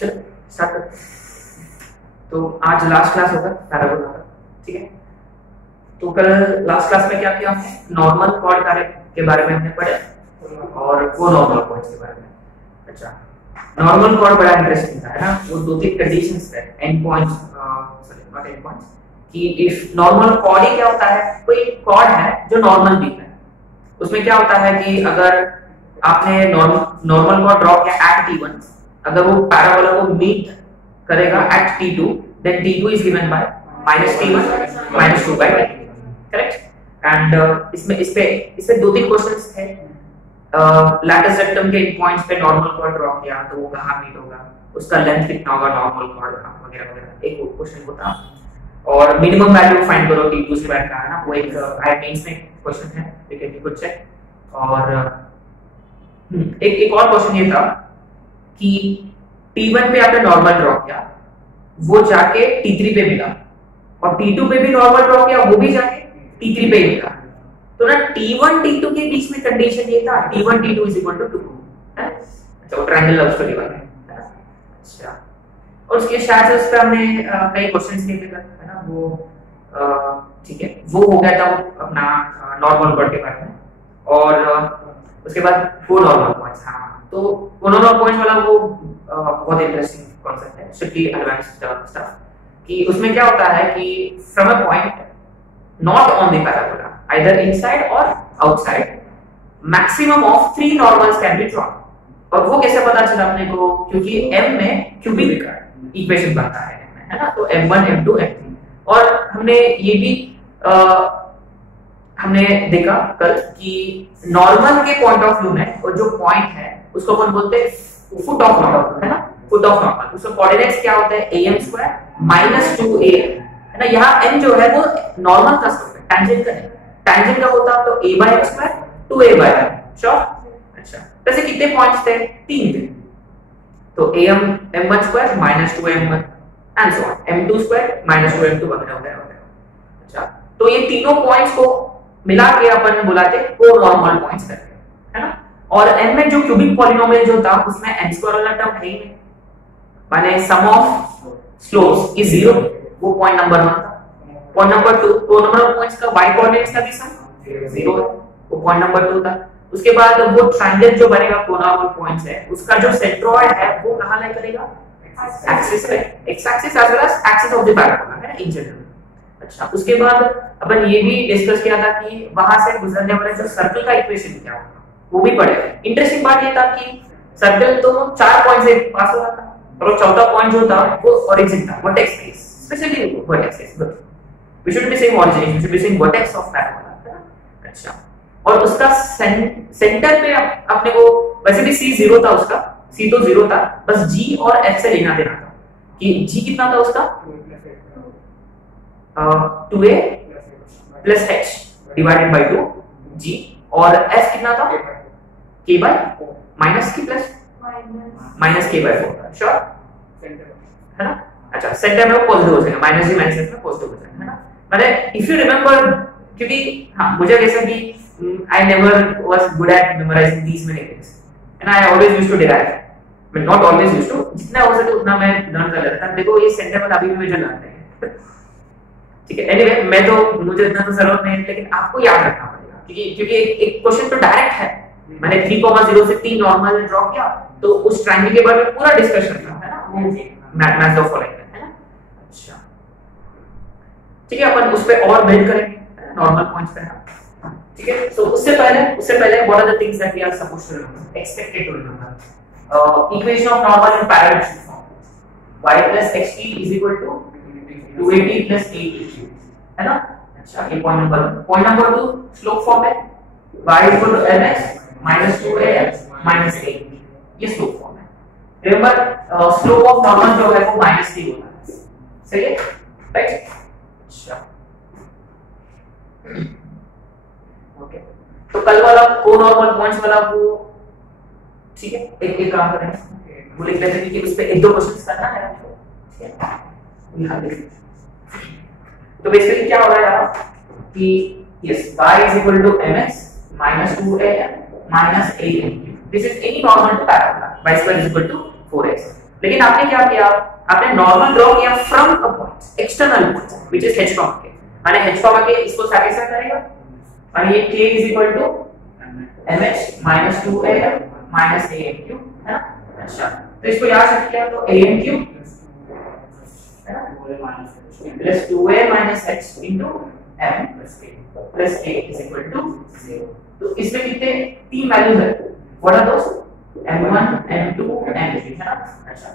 चलो स्टार्ट करते हैं। तो आज लास्ट क्लास होगा पैराबोला का, ठीक है। तो कल लास्ट क्लास में क्या किया हमने, नॉर्मल कॉर्ड के बारे में हमने पढ़ा और वो नॉर्मल कॉर्ड के बारे में। अच्छा, नॉर्मल कॉर्ड बड़ा इंटरेस्टिंग था, है ना। वो दो तीन कंडीशंस थे, and points, sorry not and points, कि इफ नॉर्मल कॉर्ड ही क्या होता है, कोई कॉर्ड है जो नॉर्मल बीम है, उसमें क्या होता है कि अगर आपने नॉर्मल कॉर्ड ड्रॉ किया एट t1, अगर वो पैराबोला को मीट करेगा eight t2, then t2 is given by -t1 -2 by t2, correct. And इसमें दो तीन क्वेश्चंस थे। लैटिस रेक्टम के इन पॉइंट्स पे नॉर्मल कॉर्ड ड्रॉ किया तो वो कहां मीट होगा, उसका लेंथ कितना होगा नॉर्मल कॉर्ड का, वगैरह वगैरह, एक क्वेश्चन होता। और मिनिमम वैल्यू फाइंड करो t2 से का, है ना, वो एक आईआईटीज में क्वेश्चन है, ठीक है, कुछ चेक। और एक और क्वेश्चन ये था कि t1 पे आपने नॉर्मल ड्रॉ किया, वो जाके t3 पे मिला, और t2 पे भी नॉर्मल ड्रॉ किया, वो भी जाके t3 पे मिला। तो ना t1 t2 के बीच में कंडीशन ये था t1 t2 = 2, है। अच्छा, वो ट्रायंगल लव स्टोरी वाला है। अच्छा, और उसके शायद उस पे हमने कई क्वेश्चंस किए थे, है ना, वो ठीक है, वो हो गया था अपना नॉर्मल कॉर्ड के बारे में। और उसके बाद वो नॉर्मल पॉइंट्स, हाँ, तो वो नॉर्मल पॉइंट्स वाला वो बहुत इंटरेस्टिंग कांसेप्ट है, स्ट्रिक्टली एडवांस्ड स्टफ, कि उसमें क्या होता है कि from a point not on the parabola, either inside और outside, maximum of 3 normals can be drawn. और वो कैसे पता चला अपने को, क्योंकि m में क्यूबिक इक्वेशन बनता है ना, तो m1 m2 m3। और हमने ये भी हमने देखा कल कि नॉर्मल के पॉइंट ऑफ व्यू में, और जो पॉइंट है उसको अपन बोलते हैं फुट ऑफ नॉर्मल, है ना, फुट ऑफ नॉर्मल। उसका कोऑर्डिनेट्स क्या होता है, am² - 2am, है ना। यहाँ m जो है वो नॉर्मल का स्लोप है, टैंजेंट का नहीं। टैंजेंट का होता तो a/m², 2a/m, श्योर। अच्छा, वैसे कितने पॉइंट्स थे, 3 थे, तो m1² - 2m1 and so on, m2² - 2m2 वगैरह वगैरह। अच्छा, तो ये तीनों पॉइंट्स को मिला के अपन बुलाते कोनॉर्मल पॉइंट्स करते हैं, है ना। और n में जो क्यूबिक पॉलिनोमियल जो था उसमें n² वाला टर्म है ही नहीं, माने सम ऑफ स्लोप्स इज 0, वो पॉइंट नंबर 1 था। पॉइंट नंबर 2, तो नंबर ऑफ पॉइंट्स का y कोऑर्डिनेट्स का भी सम 0 है, वो पॉइंट नंबर 2 था। उसके बाद वो ट्रायंगल जो बनेगा कोनॉर्मल पॉइंट्स है, उसका जो सेंट्रॉइड है वो कहां लाई करेगा, एक्सिस पे, x axis as well as axis of the parabola, है ना, इन जनरल। अच्छा, उसके बाद अपन ये भी डिस्कस किया था कि वहां से गुजरने वाले जो सर्कल का इक्वेशन क्या होगा, वो भी पढ़े। इंटरेस्टिंग बात ये था कि सर्कल तो 4 पॉइंट से पास हो रहा था, और चौथा पॉइंट जो था वो ओरिजिन था, vertex face, specially vertex face. We should be saying origin, we should be saying vertex of parabola, है ना। अच्छा, और उसका सेंटर पे अपने को वैसे भी c 0 था, उसका c तो 0 था, बस g और f से लेना देना था कि g कितना था उसका 2a + h divided by 2 g, और f कितना था k बाय minus k plus minus k by 4, sure, है ना। अच्छा, सेंटर में वो पॉजिटिव हो जाएगा, -g -f में पॉजिटिव हो जाएगा, है ना। माने इफ यू रिमेंबर, क्योंकि हाँ, मुझे कैसा कि I never was good at memorizing these many things, and I always used to derive, but not always used to, जितना हो सके उतना मैं लर्न कर लेता था। देखो ये सेंटर वाला अभी भी मुझे लर्न है, ठीक है। एनीवे, मैं तो, मुझे इतना तो जरूरत नहीं है, लेकिन आपको याद रखना पड़ेगा, क्योंकि एक क्वेश्चन तो डायरेक्ट है। मैंने 3,0 से 3 नॉर्मल ड्रॉ किया, तो उस ट्रायंगल के बारे में पूरा डिस्कशन था, है ना, वो मैथ ऑफ फॉलोइंग, है ना। अच्छा, ठीक है, अपन उस पे और बिल्ड करेंगे नॉर्मल पॉइंट्स पे, ठीक है। सो उससे पहले what are the things that we are supposed to remember, expected to remember. Equation of normal in parabolic form, y + xt = 2at + 8at, है ना। अच्छा, ये point number 1। Point number 2 slope form है, y = mx - 2am - 8, ये slope form है। Remember, slope of normal जो है वो -3 होता है, सही है, राइट। अच्छा, ओके, तो कल वाला कोनॉर्मल पॉइंट्स वाला वो, ठीक है, एक काम करेंगे, वो लिख लेते हैं कि उस पे 1-2 क्वेश्चंस करना है, ठीक है। यहां देखिए, तो बेसिकली क्या हो रहा है यहाँ कि yes, y = mx - 2am - 8am, this is any normal to parabola, y² = 4x। लेकिन आपने क्या किया, आपने नॉर्मल ड्रॉ किया from a point external point which is h comma k, माने h कॉमा k इसको सैटिस्फाई करेगा और ये k is equal to mh minus 2am minus amq है ना। अच्छा तो इसको याद रखिए तो amq है ना plus 2a minus h into m plus k is equal to 0। तो इसमें कितने तीन वैल्यूज है, what are those, m1 m2 m3 है ना। अच्छा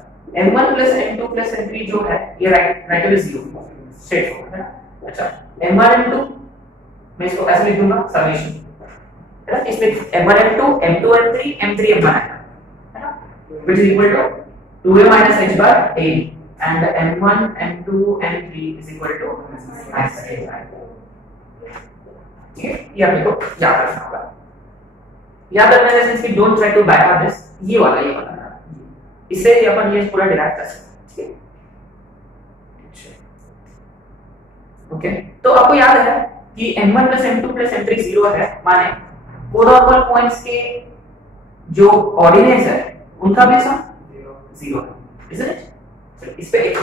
m1 plus m2 plus m3 जो है ये राइट इज 0 स्ट्रेट फॉरवर्ड है ना। अच्छा m1 m2 मैं इसको ऐसे लिख दूंगा समेशन है ना, इसमें m1 m2 m2 m3 m3 m1 है ना, which is equal to 2a minus h by a and m1 m2 m3 is equal to minus a by। ठीक है, ये आपको याद रखना होगा। याद रखना है since we don't try to buy out this, ये वाला इससे अपन ये पूरा डिराइव कर सकते हैं। ठीक है, ओके तो आपको याद है कि m1 m2 m3 0 है, माने कोनॉर्मल पॉइंट्स के जो ऑर्डिनेट्स है उनका भी सम 0 है, isn't it? So इस पे एक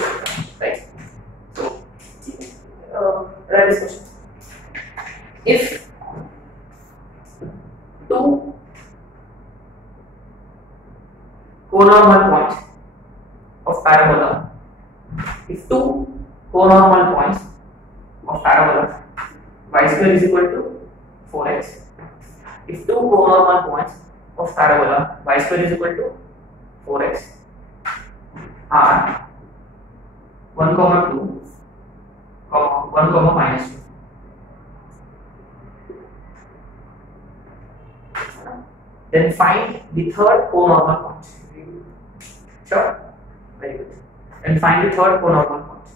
राइट। तो right this question, if two conormal points of parabola, if two conormal points of parabola y square is equal to 4x, if two conormal points of parabola y square is equal to 4x are 1, 2, 1, minus 2, then find the third conormal point. Sure, very good. Then find the third conormal point.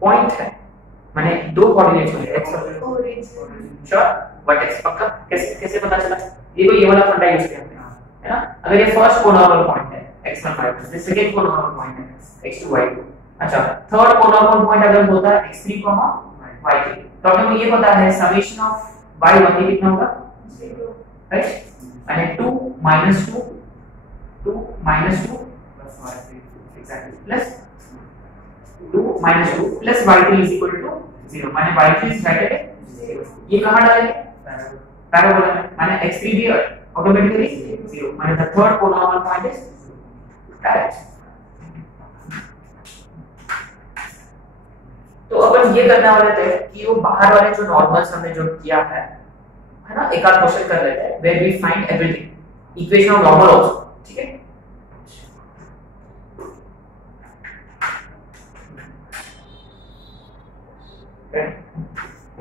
Point है माने दो coordinates होंगे x और sure vertex पक्का। कैसे पता चला, ये वाला फंडा यूज किया हमने है ना। अगर ये फर्स्ट कोनॉर्मल पॉइंट है x1 y1, ये सेकंड कोनॉर्मल पॉइंट है x2 y2। अच्छा थर्ड कोनॉर्मल पॉइंट अगर होता है x3 y3, तो हमें ये पता है समेशन ऑफ y1 ये कितना होगा 0 राइट, यानी 2 minus 2 plus y3 exactly plus 2 minus 2 plus y3 is equal to 0, माने y3 is right at 0। ये कहां डालेंगे पैराबोला में, माने x3 भी ऑटोमेटिकली 0, माने the third conormal point is correct. तो अपन ये करने वाले थे कि वो बाहर वाले जो नॉर्मल्स हमने जो किया है ना, एक आध क्वेश्चन कर लेते हैं where we find everything equation of normal also. ठीक है,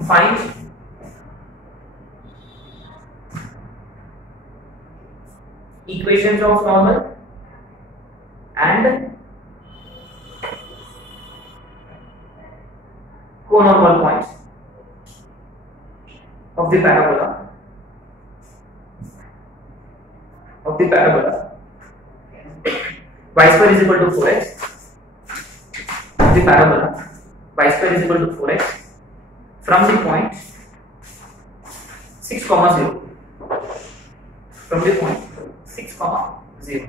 find equations of normal and conormal points of the parabola y square is equal to 4x, the parabola y square is equal to 4x from the point 6, 0, from the point 6, 0.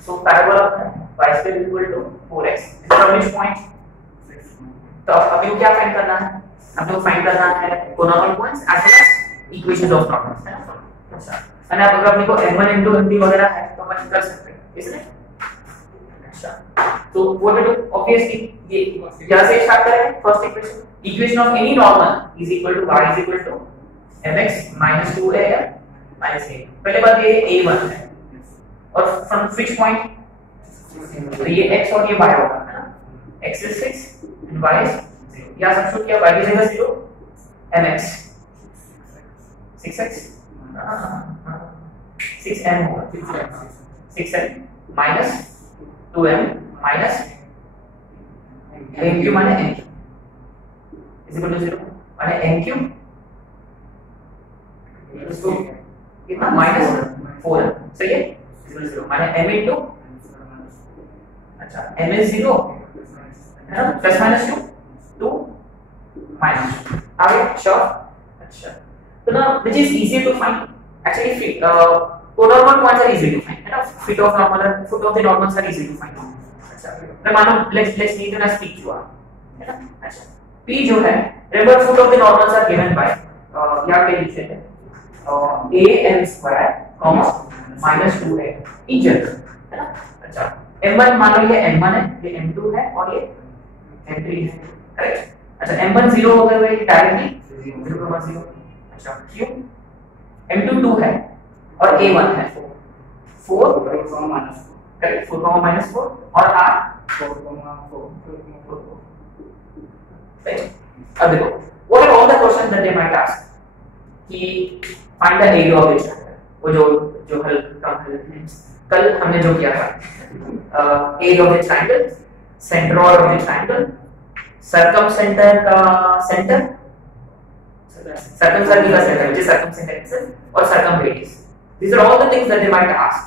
So parabola y square is equal to 4x from which point, तो हमें क्या find करना है, हमें find करना है conormal points as well as equations of normals है ना। अच्छा मैंने अगर अपने को m1 m2 m3 वगैरह है तो अपन कर सकते हैं इसलिए। अच्छा तो व्हाट वी डू, ऑब्वियसली ये यहां से स्टार्ट करेंगे। First equation of any normal is equal to y is equal to mx minus 2am minus a। पहले बात ये a1 है और फ्रॉम व्हिच पॉइंट, तो ये x और ये y होगा है ना, x is 6 and y is 0। यहां सब्स्टिट्यूट किया, y की जगह 0 mx 6x 6m होगा 6m minus 2m minus mq माने nq is equal to 0, माने nq इसको कितना माइनस 4 सही है, is equal to 0, माने m into अच्छा m is 0 है ना, प्लस माइनस 2 माइनस आगे श्योर। अच्छा तो ना which is easier to find, actually conormal points are easy to find, है ना? Foot of the normals are easy to find. अच्छा, मैं मानो let's need to speak to R, है ना? अच्छा, P जो है, remember foot of the normals are given by यहाँ के लिखते हैं a m square minus 2a in general, है ना? अच्छा, m1 मान लो ये m1 है, ये m2 है और ये m3 है, करेक्ट? अच्छा, m1 0 हो गया, ये डायरेक्टली 0,0. अच्छा, q m2 2 है और a1 है 4 करेक्ट, 4 minus 4 और r 4. अब देखो, what are all the questions that they might ask कि find the area of the triangle, वो जो हल कल हमने जो किया था area of the triangle, centroid of the triangle, circumcenter का सेंटर, circumcircle का centre which is circumcenter itself और circumradius. These are all the things that they might ask,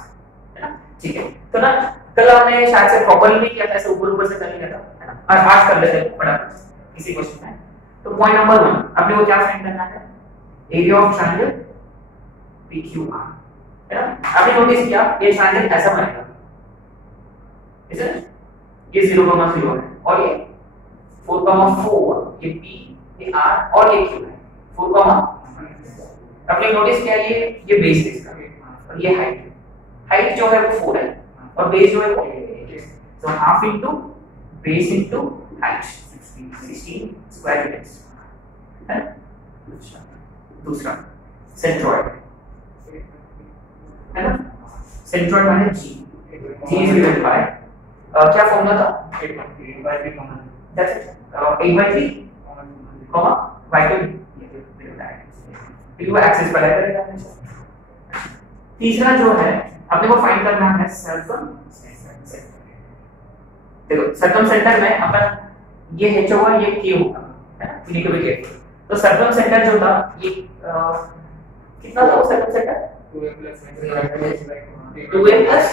है ना? ठीक है, तो ना कल हमने शायद से प्रॉपर्ली नहीं किया था, ऐसे ऊपर से कर लिया था, है ना? और आज कर लेते हैं फटाफट इसी क्वेश्चन में. तो पॉइंट नंबर 1 आपने वो क्या फाइंड करना है, एरिया ऑफ ट्रायंगल PQR, है ना? आपने नोटिस किया ये ट्रायंगल ऐसा बनेगा, इसे ये 0,0 है और ये 4,4, ये P, ये R और ये Q है 4, आपने नोटिस किया ये बेस है इसका और ये हाइट जो है वो 4 है और बेस जो है वो 8 है, तो half into base into height 16 square units, है ना? दूसरा सेंट्रॉइड, है ना? सेंट्रॉइड माने G इज गिवन बाय क्या फॉर्मूला था, 8/3 common, that's it, 8/3 comma y2 ये एक्सिस पर करेगा. तीसरा जो है अपने को फाइंड करना है सर्कमसेंटर. देखो सर्कमसेंटर में अपन ये h होगा, ये k होगा, है ना? इन्हीं को भी केयरफुल. तो सर्कमसेंटर जो था ये कितना था वो सर्कमसेंटर 2a plus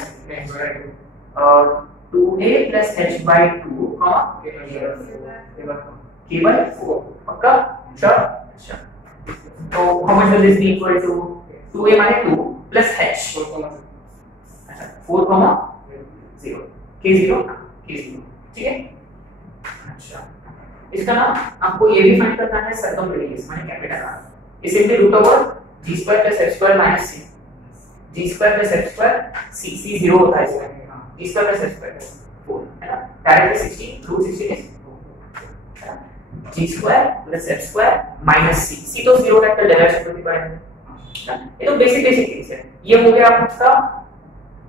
h/2 k/4 पक्का? अच्छा, तो how much will this be equal to 2a माने 2 plus h, अच्छा 4,0 k0, ठीक है? अच्छा, इसका ना आपको ये भी फाइंड करना है सर्कमरेडियस माने कैपिटल R. इस simply √g² + h² - c, g² + h² c 0 होता है इसमें, g² + h² 4, है ना? Directly 16 √16 is g² + h² - c तो 0 का डेरिवेशन भी पढ़ेंगे. ये तो बेसिक थिंग्स है. ये हो गया आपका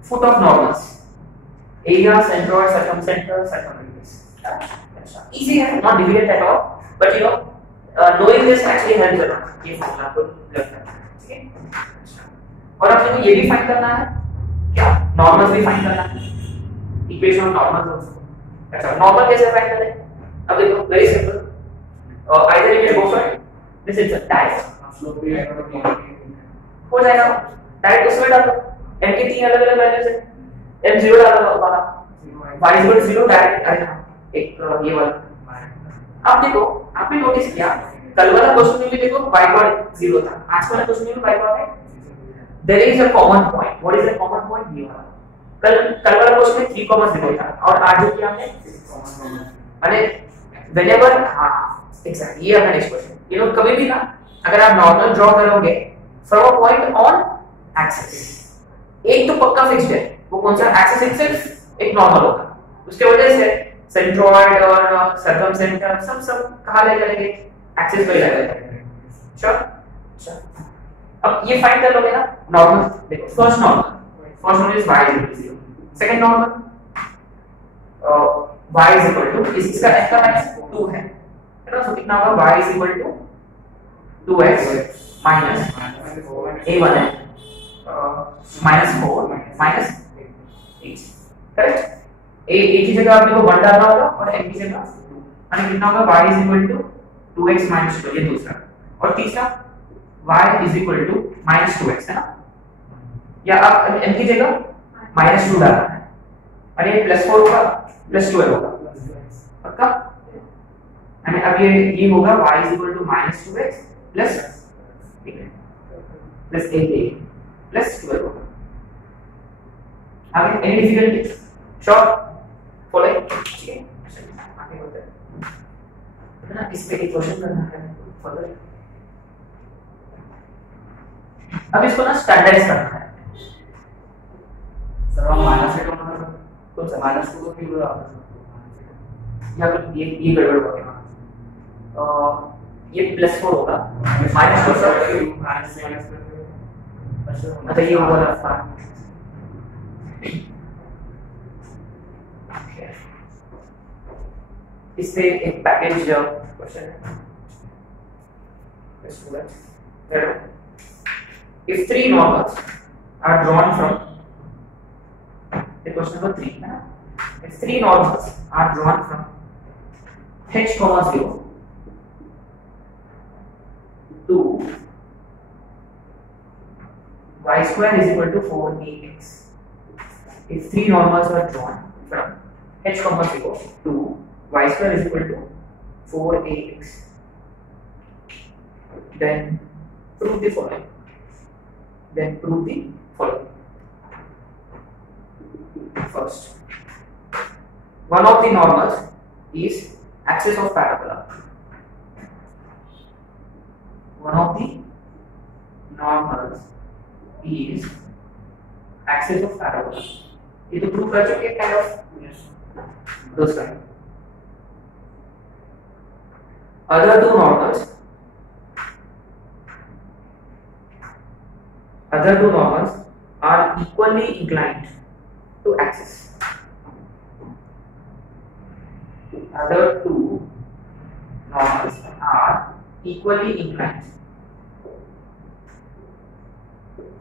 foot of normals, area, centroid, circumcentre, circumradius. अच्छा, इजी है, not difficult at all, but you know knowing this actually helps a lot. ये फॉर्मूला को लर्न करना, ठीक है? अच्छा, और आपने को ये भी फाइंड करना है क्या, नॉर्मल्स भी फाइंड करना है, इक्वेशन ऑफ नॉर्मल्स आल्सो. अच्छा, नॉर्मल कैसे फाइंड करें? अब देखो very simple, either you can go for this is direct हो जाएगा, डायरेक्ट उसमें डालो, m की 3 अलग-अलग वैल्यूज है, m 0 डालो वाला, y = 0 डायरेक्ट, अरे एक ये वाला. अब देखो आपने नोटिस किया कल वाला क्वेश्चन में भी देखो y = 0 था, आज वाला क्वेश्चन में भी y = है. There is a common point. What is the common point? ये वाला. कल वाला क्वेश्चन में 3,0 था और आज जो किया हमने अरे व्हेनेवर, हां एग्जैक्टली, ये है नेक्स्ट क्वेश्चन. यू नो कभी भी ना अगर आप नॉर्मल ड्रॉ करोगे from a point on axis, एक तो पक्का फिक्स्ड है, वो कौन सा एक्सिस इटसेल्फ एक नॉर्मल होगा, उसके वजह से सेंट्रोइड और सर्कमसेंटर सब कहां ले जाएंगे, एक्सिस पे ले जाएंगे. श्योर. अब ये फाइंड कर लोगे ना नॉर्मल. देखो first normal is y = 0, second normal y = इसका f का वैल्यू 2 है ना, तो कितना होगा y = 2x minus a1 है -4 -8, करेक्ट? a की जगह आपने को 1 डालना होगा और m की जगह 2, यानी कितना होगा y = 2x - 2, ये दूसरा. और तीसरा y = -2x, है ना? या आप m की जगह -2 डालना है और ये +4 होगा +12 होगा, पक्का? यानी अब ये होगा y = -2x +, plus 8a plus 12 होगा। आगे एनी डिफिकल्टी? शॉर्ट फॉलोइंग, ठीक है। आगे होता है ना, इस पे एक क्वेश्चन करना है फर्दर। अब इसको ना स्टैंडर्डाइज करना है। सर हम माइनस से कौन सा माइनस को क्यों बोला? यहाँ पर ये गड़बड़ हो गया। ये +4 होगा, माइनस को सर माइनस से अच्छा ये वाला था। इस पे एक पैकेज क्वेश्चन है। If three normals are drawn from the question number 3 है ना, if three normals are drawn from h, 0 to y square is equal to 4ax. If three normals are drawn from h, 0 to y square is equal to 4ax, then prove the following. First, one of the normals is axis of parabola. One of the normals is axis of parabola. ये तो prove कर चुके kind of those kind. Other two normals are equally inclined to axis. Other two normals are equally inclined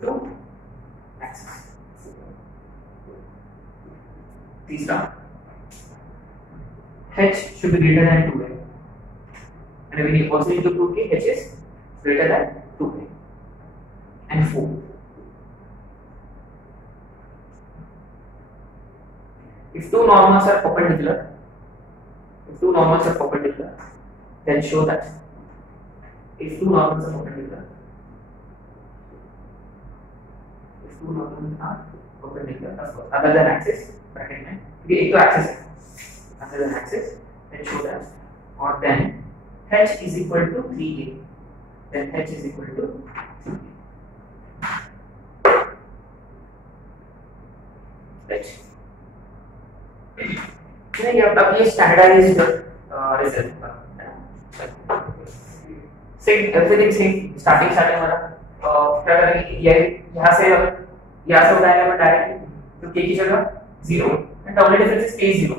to axis. तीसरा, h should be greater than 2a, and we also need to prove that h is greater than 2a. And 4. If two normals are perpendicular, then show that if two normals are perpendicular, of course, other than axis, bracket में, ये एक तो axis है, other than axis, then show that, or then h is equal to 3a, then h is equal to 3a. नहीं अब ये standardised result same everything same starting वाला क्या करेंगे ये यहाँ से उठाएंगे हम डायरेक्टली तो k की जगह 0 and only difference is k 0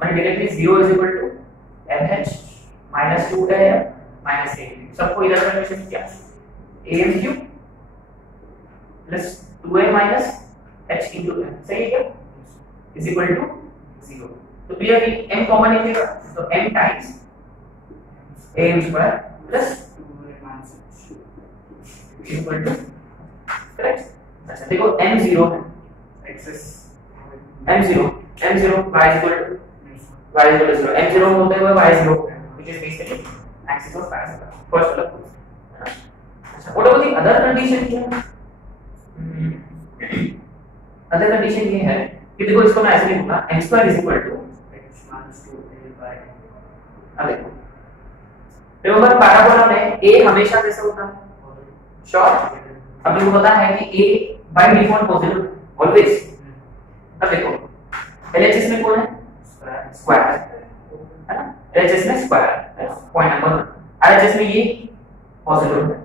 माने directly 0 is equal to mh minus 2am minus a सबको इधर कंडीशन क्या am cube plus 2a minus h into m सही है क्या is equal to 0. तो क्लियरली m कॉमन निकलेगा तो m times am square plus 2a minus h is equal to correct. अच्छा देखो m 0 है access m0 y is equal to 0 m0 होते हुए y 0 which is basically axis of parabola first वाला। अच्छा what about the other condition क्या other condition ये है कि देखो इसको मैं ऐसे लिखूंगा m2 is equal to h minus 2a by अब देखो रिमेंबर पैराबोला में a हमेशा कैसे होता है शॉर्ट। अब देखो पता है कि a by default positive always. अब देखो LHS में कौन है स्क्वायर है ना LHS में स्क्वायर पॉइंट नंबर 1 RHS में ये पॉजिटिव है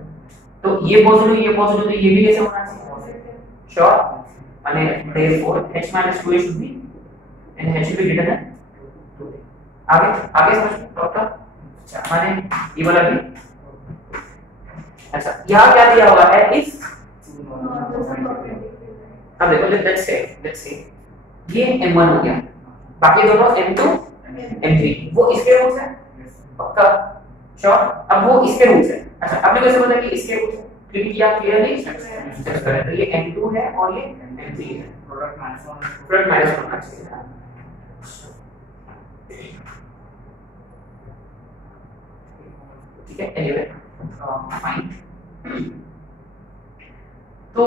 तो ये पॉजिटिव तो ये भी कैसे होना चाहिए शॉर्ट माने therefore h minus 2a should be and h should be greater than 2a। आगे समझ डॉक्टर। अच्छा माने ये वाला भी अच्छा यहाँ क्या दिया हुआ है इस अब देखो लेट्स से ये m1 हो गया बाकी दोनों m2 m3 वो इसके रूट्स हैं पक्का श्योर। अब वो इसके रूट्स हैं। अच्छा आपने कैसे पता कि इसके रूट्स हैं क्योंकि क्या क्लियरली चेक करें तो ये m2 है और ये m3 है प्रोडक्ट माइनस होना चाहिए। ठीक है एनीवे फाइन। तो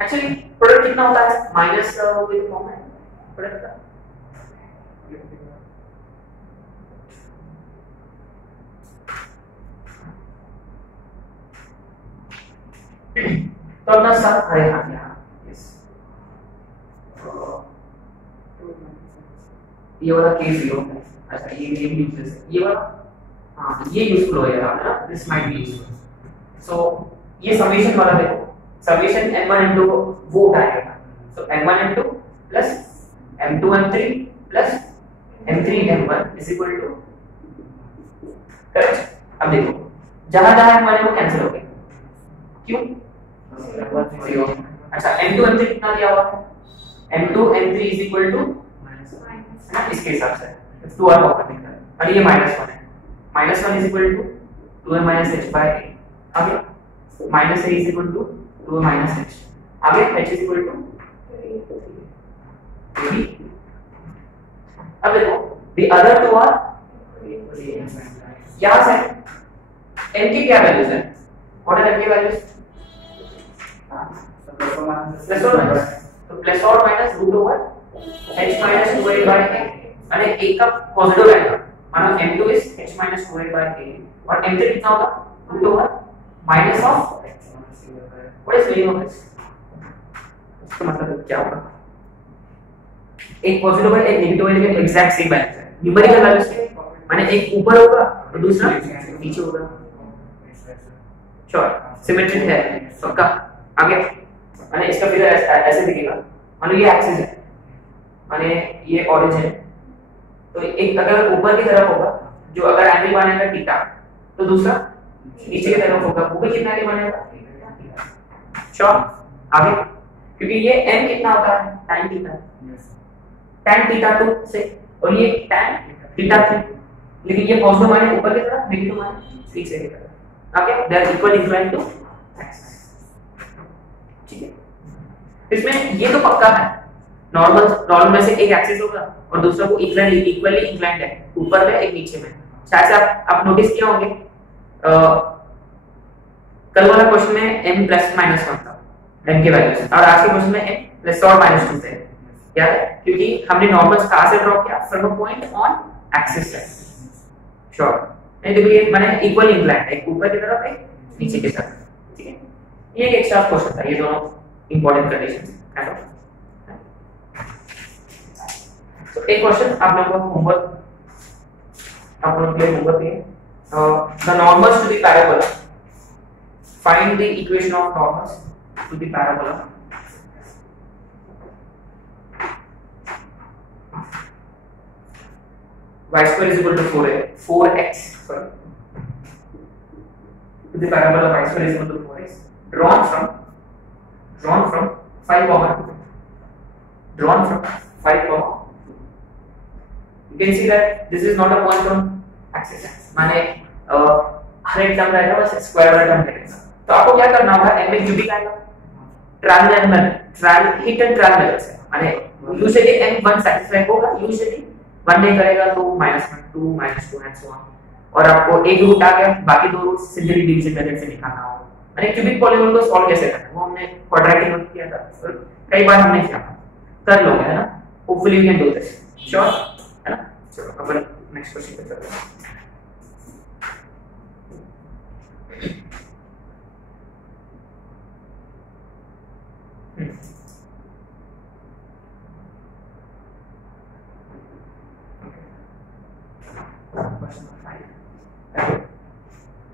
एक्चुअली प्रोडक्ट कितना होता है माइनस विद फॉर्म है प्रोडक्ट का तो अपना साथ अरे हाँ यस ये वाला केस 0 है अच्छा ये भी यूजलेस है ये वाला हाँ ये यूजफुल होएगा है ना this might be useful so ये समेशन वाला देखो समेशन m1 m2 वो उठाएगा so m1 m2 plus m2 m3 plus m3 m1 is equal to correct अब देखो जहां जहां m1 है वो कैंसिल हो गए क्यों 0 अच्छा m2 m3 कितना दिया हुआ है m2 m3 is equal to ना इसके हिसाब से 2 आर प्रॉपर्टी का और ये -1 है -1 is equal to 2a - h by a आगे -a is equal to 2a - h आगे h इज इक्वल टू अब देखो the other two are यहां से n की क्या वैल्यूज है व्हाट आर n की वैल्यूज प्लस और माइनस तो प्लस और minus root over h minus 2a by a અને एक का पॉजिटिव आएगा मानो m2 is h minus 2a by a और m3 कितना होगा root over minus of what is meaning of this इसका मतलब क्या होगा एक पॉजिटिव है एक नेगेटिव है लेकिन एग्जैक्ट सेम बैलेंस है न्यूमेरिकल वैल्यूज के माने एक ऊपर होगा और दूसरा नीचे होगा श्योर सिमेट्रिक है पक्का आगे माने इसका फिगर ऐसे दिखेगा मानो ये एक्सिस है माने ये ओरिजिन है तो एक अगर ऊपर की तरफ होगा जो अगर एंगल बनेगा थीटा तो दूसरा नीचे की तरफ होगा वो भी कितना एंगल बनेगा श्योर आगे क्योंकि ये n कितना होता है tan थीटा tan थीटा 2 से और ये tan थीटा 3 लेकिन ये पॉजिटिव माने ऊपर की तरफ नेगेटिव माने नीचे की तरफ okay they are equal incline to axis ठीक है इसमें ये तो पक्का है नॉर्मल में से एक एक्सिस होगा और दूसरा को इक्वली इंक्लाइंड है ऊपर में एक नीचे में शायद से आप नोटिस किया होंगे कल वाला क्वेश्चन में m प्लस माइनस 1 था m के वैल्यूज और आज के क्वेश्चन में m प्लस और माइनस 2 थे क्या है क्योंकि हमने नॉर्मल कहां से ड्रॉ किया from a point on axis है श्योर नहीं देखो ये माने इक्वल इंक्लाइंड है एक ऊपर की तरफ एक नीचे की तरफ ठीक है ये एक एक्स्ट्रा क्वेश्चन था ये दोनों इंपॉर्टेंट कंडीशंस काइंड ऑफ तो एक क्वेश्चन आप लोगों को होमवर्क आप लोगों के लिए होमवर्क है the normals to the parabola find the equation of normals to the parabola y square is equal to 4x sorry to the parabola y square is equal to 4x drawn from 5 comma 2 you can see that this is not a point on axis माने हर एक term रहेगा बस square वाला term रहेगा तो आपको क्या करना होगा m एक क्यूबिक आएगा trial hit and trial method से माने यूजुअली m 1 सैटिस्फाई होगा यूजुअली 1 नहीं करेगा तो -1 2 -2 एंड सो ऑन और आपको एक रूट आ गया बाकी दो रूट सिंपली डिवीजन मेथड से निकालना होगा माने क्यूबिक पॉलीगॉन को सॉल्व कैसे करना है वो हमने क्वाड्रेटिक में किया था और कई बार हमने किया कर लोगे है ना hopefully you can do this sure है ना चलो अपन नेक्स्ट क्वेश्चन पे चलते हैं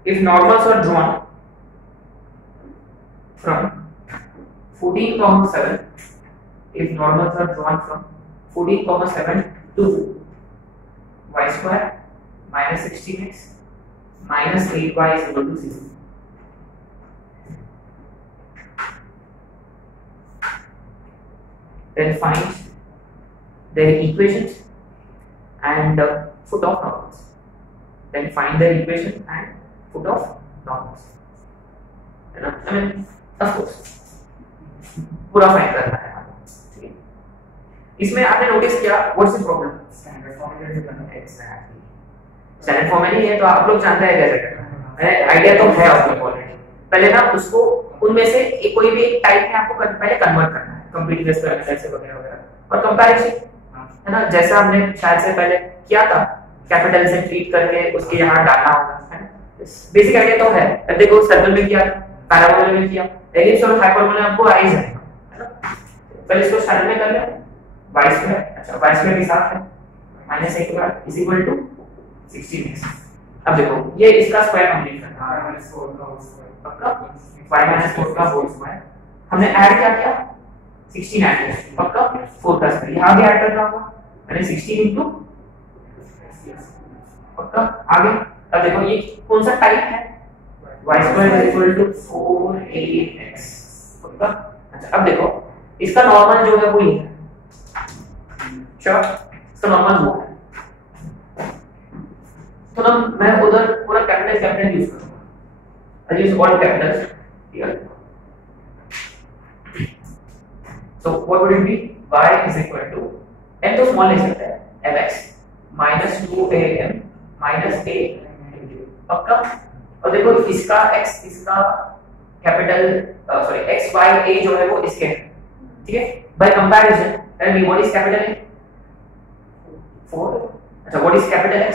If normals are drawn from 14,7, if normals are drawn from 14,7 to y square minus 16x minus 8y is equal to 0. Then find their equations and foot of normals. Then find their equation and foot of normals. I mean, of course, पूरा find करना है ठीक है इसमें आपने notice किया what's the problem standard form में करना है एग्जैक्टली स्टैंडर्ड फॉर्म में नहीं है तो आप लोग जानते हैं कैसे करना है आइडिया तो है आप लोग ऑलरेडी पहले ना उसको उनमें से कोई भी एक टाइप में आपको पहले कन्वर्ट करना है, कंप्लीट लिस्ट से वगैरह वगैरह। और कंपैरिजन है ना, जैसा हमने शायद से पहले किया था, कैपिटल से ट्रीट करके उसके यहाँ डालना होगा, है ना। बेसिक आइडिया तो है। अब देखो सर्कल में किया, पैराबोला में किया, एलिप्स और हाइपरबोला में आपको आ ही जाएगा, है ना। पहले इसको सरल में कर ले, y स्क्वायर, अच्छा y स्क्वायर के साथ है -1 इज इक्वल टू 16x। अब देखो ये इसका स्क्वायर कंप्लीट करना है, -4 का होल स्क्वायर, पक्का y - 4 का होल स्क्वायर। हमने ऐड क्या किया, 16 ऐड किया, पक्का 4 का स्क्वायर यहां भी ऐड करना होगा, मैंने 16 इनटू पक्का आगे। अब देखो ये कौन सा टाइप है, y square is equal to 4ax, पक्का। अच्छा अब देखो इसका नॉर्मल जो है वो ये है, श्योर इसका नॉर्मल वो है। तो ना मैं उधर पूरा कैपिटल यूज करूंगा, I use all capitals here. So what would it be, y is equal to n तो स्मॉल ले सकते हैं mx -2am -a, पक्का। और देखो इसका x, इसका capital sorry x y a जो है वो इसके है, ठीक है। By comparison tell me what is capital A, 4। अच्छा what is capital X,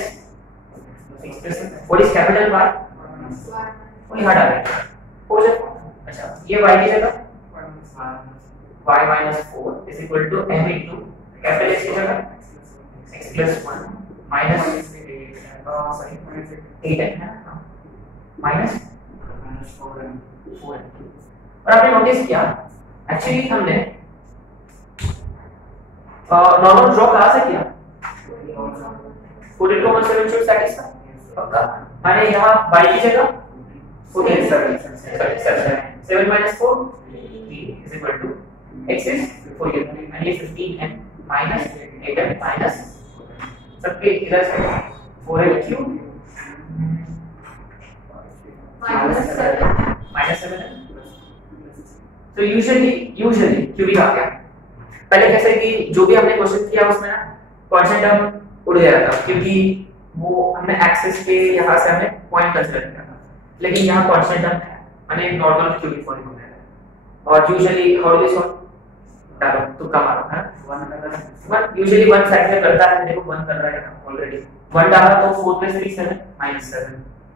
6। What is capital Y, वो यहां डालेंगे 4 से। अच्छा ये y की जगह y - 4 is equal to m into capital X की जगह x + 1 माइनस सॉरी 8 है माइनस 4। और आपने नोटिस किया एक्चुअली हमने नॉर्मल ड्रॉ कहां से किया, 14,7 should satisfy, पक्का। मैंने यहाँ y की जगह 7 - 4 is equal to x is 4 and ये 15n minus 8n minus सबके इधर से 4n क्यूब -7n। तो यूजुअली क्यूबिक आ गया। पहले कैसे कि जो भी हमने क्वेश्चन किया उसमें ना कांस्टेंट टर्म उड़ गया था, क्योंकि वो हमने एक्सिस के यहाँ से हमने पॉइंट कंसीडर किया था, लेकिन यहाँ कांस्टेंट टर्म है, मैंने नॉर्मल क्यूबिक फॉर्म बनाया है। और यूजुअली हाउ डू सॉल्व, डालो तुक्का मारो, है 1 यूजुअली 1 साइड में करता है, देखो 1 कर रहा है ऑलरेडी, 1 डाला तो 4 + 3 7 -7,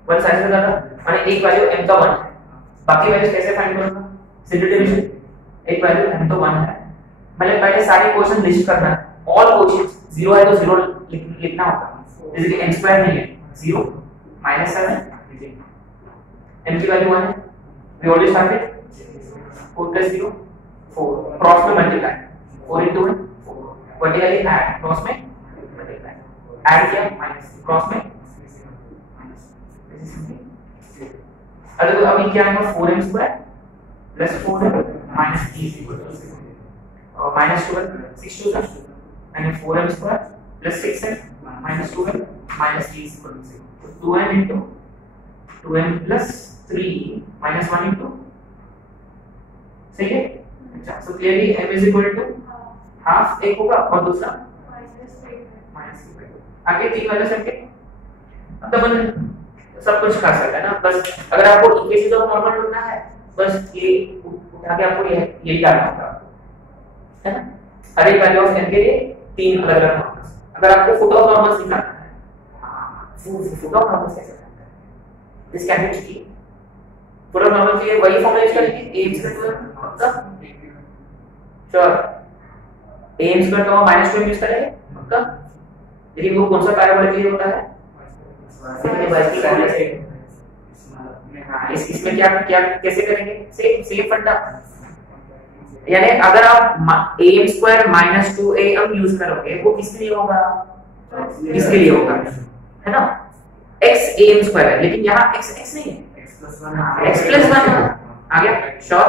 1 साइड में डाला मैंने एक वैल्यू m का 1 है, बाकी वैल्यूज कैसे फाइंड करूंगा, सिंपल डिवीजन, एक वैल्यू m तो 1 है, मैंने पहले सारे क्वेश्चन लिस्ट करना है, ऑल क्वेश्चन 0 है तो 0 लिखना होगा, जैसे कि m स्क्वायर नहीं है 0 -7 m की वैल्यू 1 है, वी ऑलरेडी स्टार्टेड 4 + 0 4, क्रॉस में मल्टीप्लाई 4 × 1 4, वर्टिकली ऐड, क्रॉस में मल्टीप्लाई, ऐड किया माइनस, क्रॉस में अगर अभी क्या आएगा 4m² + 4m - 3 और -12 6 2 यानी 4m² + 6m - 2m - 3 0, तो 2m × 2m + 3 -1 × सही है। अच्छा so clearly m is equal to half एक होगा और दूसरा -3, आगे 3 वाले सबके अब तो अपन सब कुछ कर सकते हैं ना, बस अगर आपको इक्वेशन ऑफ नॉर्मल ढूंढना है बस ये उठा के आपको यही डालना होगा, है ना। हर एक वैल्यू ऑफ n के लिए 3 अलग-अलग नॉर्मल्स। अगर आपको फुट ऑफ नॉर्मल्स निकालना है, फुट ऑफ नॉर्मल्स कैसे करना है, दिस कैन बी की फुट ऑफ नॉर्मल के लिए वही फॉर्मूला यूज करेंगे, a² श्योर am² का -2m यूज करेंगे पक्का, लेकिन वो कौन सा पैराबोला के लिए होता है, इसमें क्या कैसे करेंगे, सेम फंडा, यानी अगर आप am² - 2am यूज करोगे वो किसके लिए होगा, इसके लिए होगा, है ना। x am² है लेकिन यहाँ x नहीं है, x + 1 आ गया श्योर।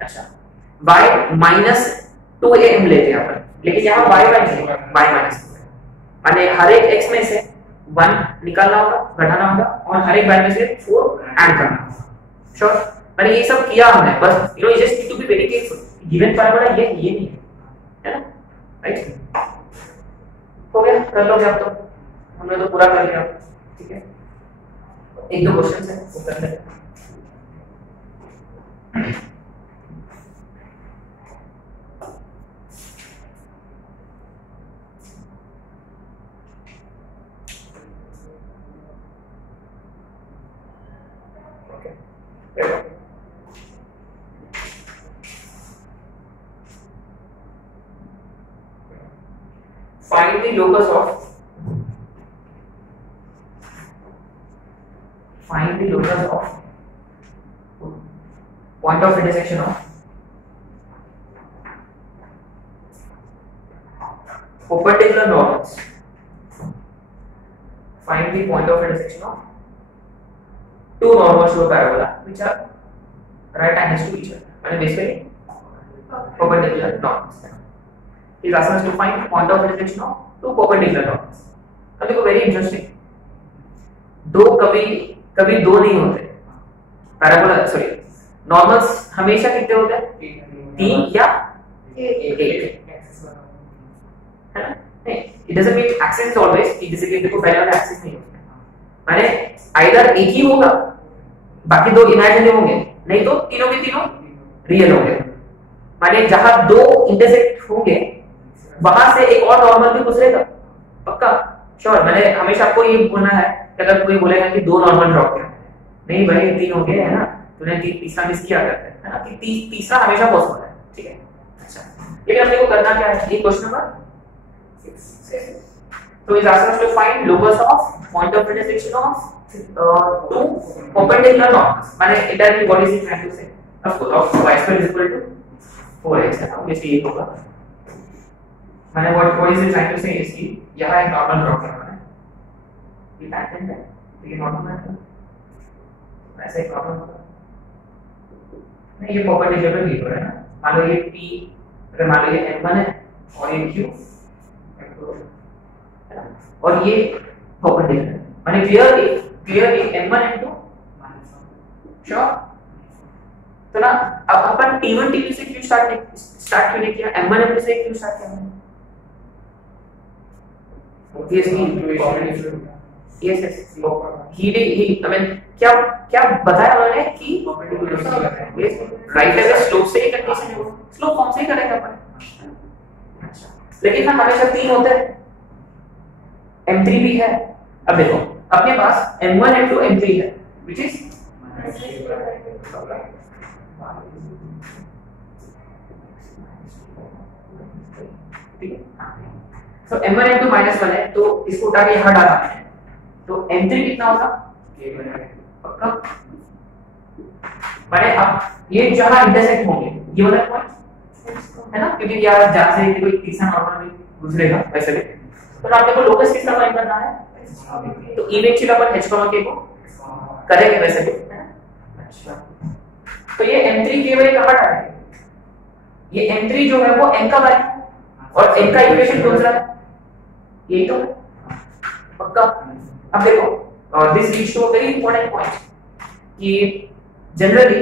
अच्छा y - 2am लेते हैं अपन, लेकिन यहाँ y नहीं है, y - 2 है, माने हर एक x में से 1 निकालना होगा, घटाना होगा और हर एक वैल्यू से 4 ऐड करना होगा, श्योर। मैंने ये सब किया हमने, बस you know you just need to be very careful, given parabola ये नहीं है ना, राइट। हो गया, कर लोगे आप, तो हमने तो पूरा कर लिया, ठीक है। एक दो क्वेश्चन है वो कर लेते हैं। Find the locus of point of intersection of perpendicular normals. Find the point of intersection of two normals to a parabola which are right angles to each other. And basically perpendicular normals. He's asking us to find point of intersection of two perpendicular normals. अब देखो very interesting. दो कभी दो नहीं होते. Parabola sorry normals हमेशा कितने होते हैं? तीन या एक. है ना? नहीं. It doesn't mean axis is always. जैसे कि देखो पहले वाला axis नहीं होता. माने either एक ही होगा, बाकी दो इमेजिनरी होंगे, नहीं तो तीनों के तीनों रियल होंगे. माने जहां दो इंटरसेक्ट होंगे वहां से एक और नॉर्मल भी गुजरेगा. पक्का श्योर. मैंने हमेशा आपको ये बोलना है कि अगर कोई बोलेगा कि दो नॉर्मल ड्रॉप किया, नहीं भाई तीन हो गए है ना, तूने तीसरा मिस किया करते है ना, कि तीसरा हमेशा पॉसिबल है. ठीक है. अच्छा, लेकिन अपने को करना क्या है? ये क्वेश्चन नंबर 6. तो is asked us to find locus of point of intersection of two perpendicular normals. माने indirectly what is it trying to say? Of y square is equal to 4x है ना, ऑब्वियसली ये होगा. मैंने what is it trying to say is कि यहां एक normal draw करना है. ये पैटर्न है, ये नॉर्मल है, ऐसे एक नॉर्मल होगा. नहीं ये परपेंडिकुलर भी हो रहा है ना. मान लो ये p, अगर मान लो ये m1 है और ये q है ना, और ये परपेंडिकुलर है. माने क्लियरली m1 m2 श्योर. तो ना अब अपन t1 t2 से क्यों स्टार्ट क्यों नहीं किया? m1 m2 से क्यों स्टार्ट किया हमने? obviously yes he I mean क्या बताया उन्होंने कि राइट लेवल स्लोप से ही कंडीशन है, स्लोप फॉर्म से ही करेंगे अपन. लेकिन हम हमेशा तीन होते हैं, m3 भी है. अब देखो अपने पास m1 m2 m3 है which is ठीक है. तो m1 m2 -1 है, तो इसको उठा के यहां डाला है, तो m3 कितना होगा? पक्का. माने अब ये जहां इंटरसेक्ट होंगे ये वाला पॉइंट है ना, क्योंकि यार जहां से कोई तीसरा नॉर्मल भी गुजरेगा वैसे भी. तो आपने को लोकस किसका फाइंड करना है? तो इवेंचुअली अपन h, k को करेंगे वैसे भी है ना. अच्छा, तो ये m3 केवल कहां डालेंगे? ये m3 जो है वो n का वैल्यू और n का इक्वेशन कौन सा है? यही तो पक्का. अब देखो this leads to a very important point कि जनरली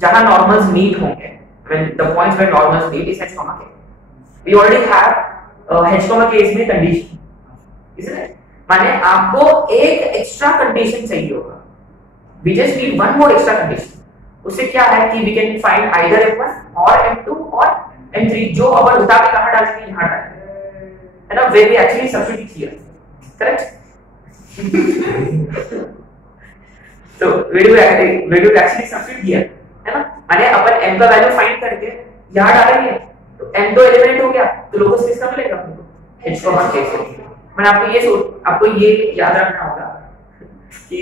जहां नॉर्मल्स मीट होंगे, when the points where normals meet is h, k, we already have h, k is में कंडीशन, isn't it? माने आपको एक एक्स्ट्रा कंडीशन चाहिए होगा. we just need one more extra condition. उससे क्या है कि we can find either m1 और m2 और m3, जो अपन उठा के कहां डालेंगे? यहां डालेंगे है ना, where we actually substitute here. correct? तो where do we actually substitute here है ना. माने अपन m का वैल्यू फाइंड करके यहां डालेंगे, तो m तो एलिमिनेट हो गया, तो लोकस किसका मिलेगा अपने को? h, k. मैंने आपको ये याद रखना होगा कि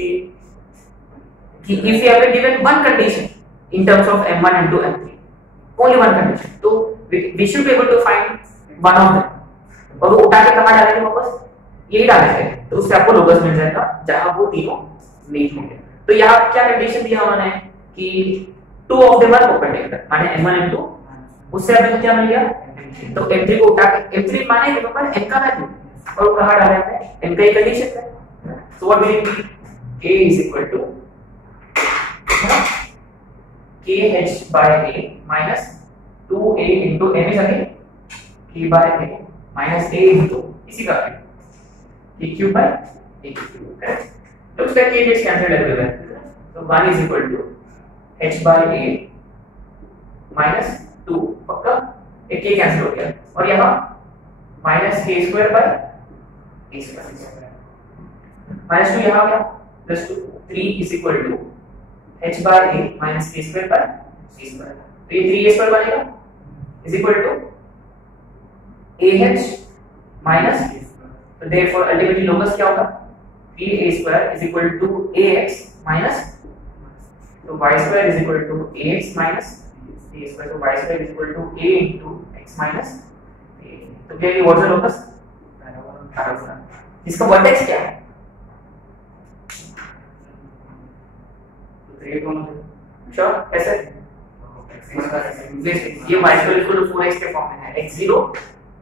if you have been given one condition in terms of m1 m2 m3, only one condition, तो we should be able to find one of them. और वो उठा के कहां डालेंगे? वापस यही डालेंगे, तो उससे आपको लोकस मिल जाएगा जहां वो तीनों मीट होंगे. तो यहाँ क्या कंडीशन दिया उन्होंने कि two of them are perpendicular, माने m1 m2, उससे हमें क्या मिल गया? तो m3 को उठा के m3 माने के ऊपर n का वैल्यू और वो कहां डाला है? n का ही कंडीशन है. so what will it be? a is equal to kh by a minus 2a into m is again k by a minus a into इसी का aq by aq. correct? तो उसका k gets cancelled everywhere, so 1 is equal to h by a -2 पक्का, एक के cancel हो गया और यहाँ -k² बाय a स्क्वायर -2 यहाँ गया +2 3 इज इक्वल टू h बार a minus k² by c square, तो ये 3a² बनेगा is equal to ah minus, तो देयरफॉर अल्टीमेटली लोकस क्या होगा 3a² is equal to ax minus, तो y² is equal to ax minus a², तो y² is equal to a into x minus a, तो क्या ये what is locus parabola, इसका vertex क्या है, तो ये कौन है श्योर कैसे ये y² इक्वल टू 4x के फॉर्म में है, x0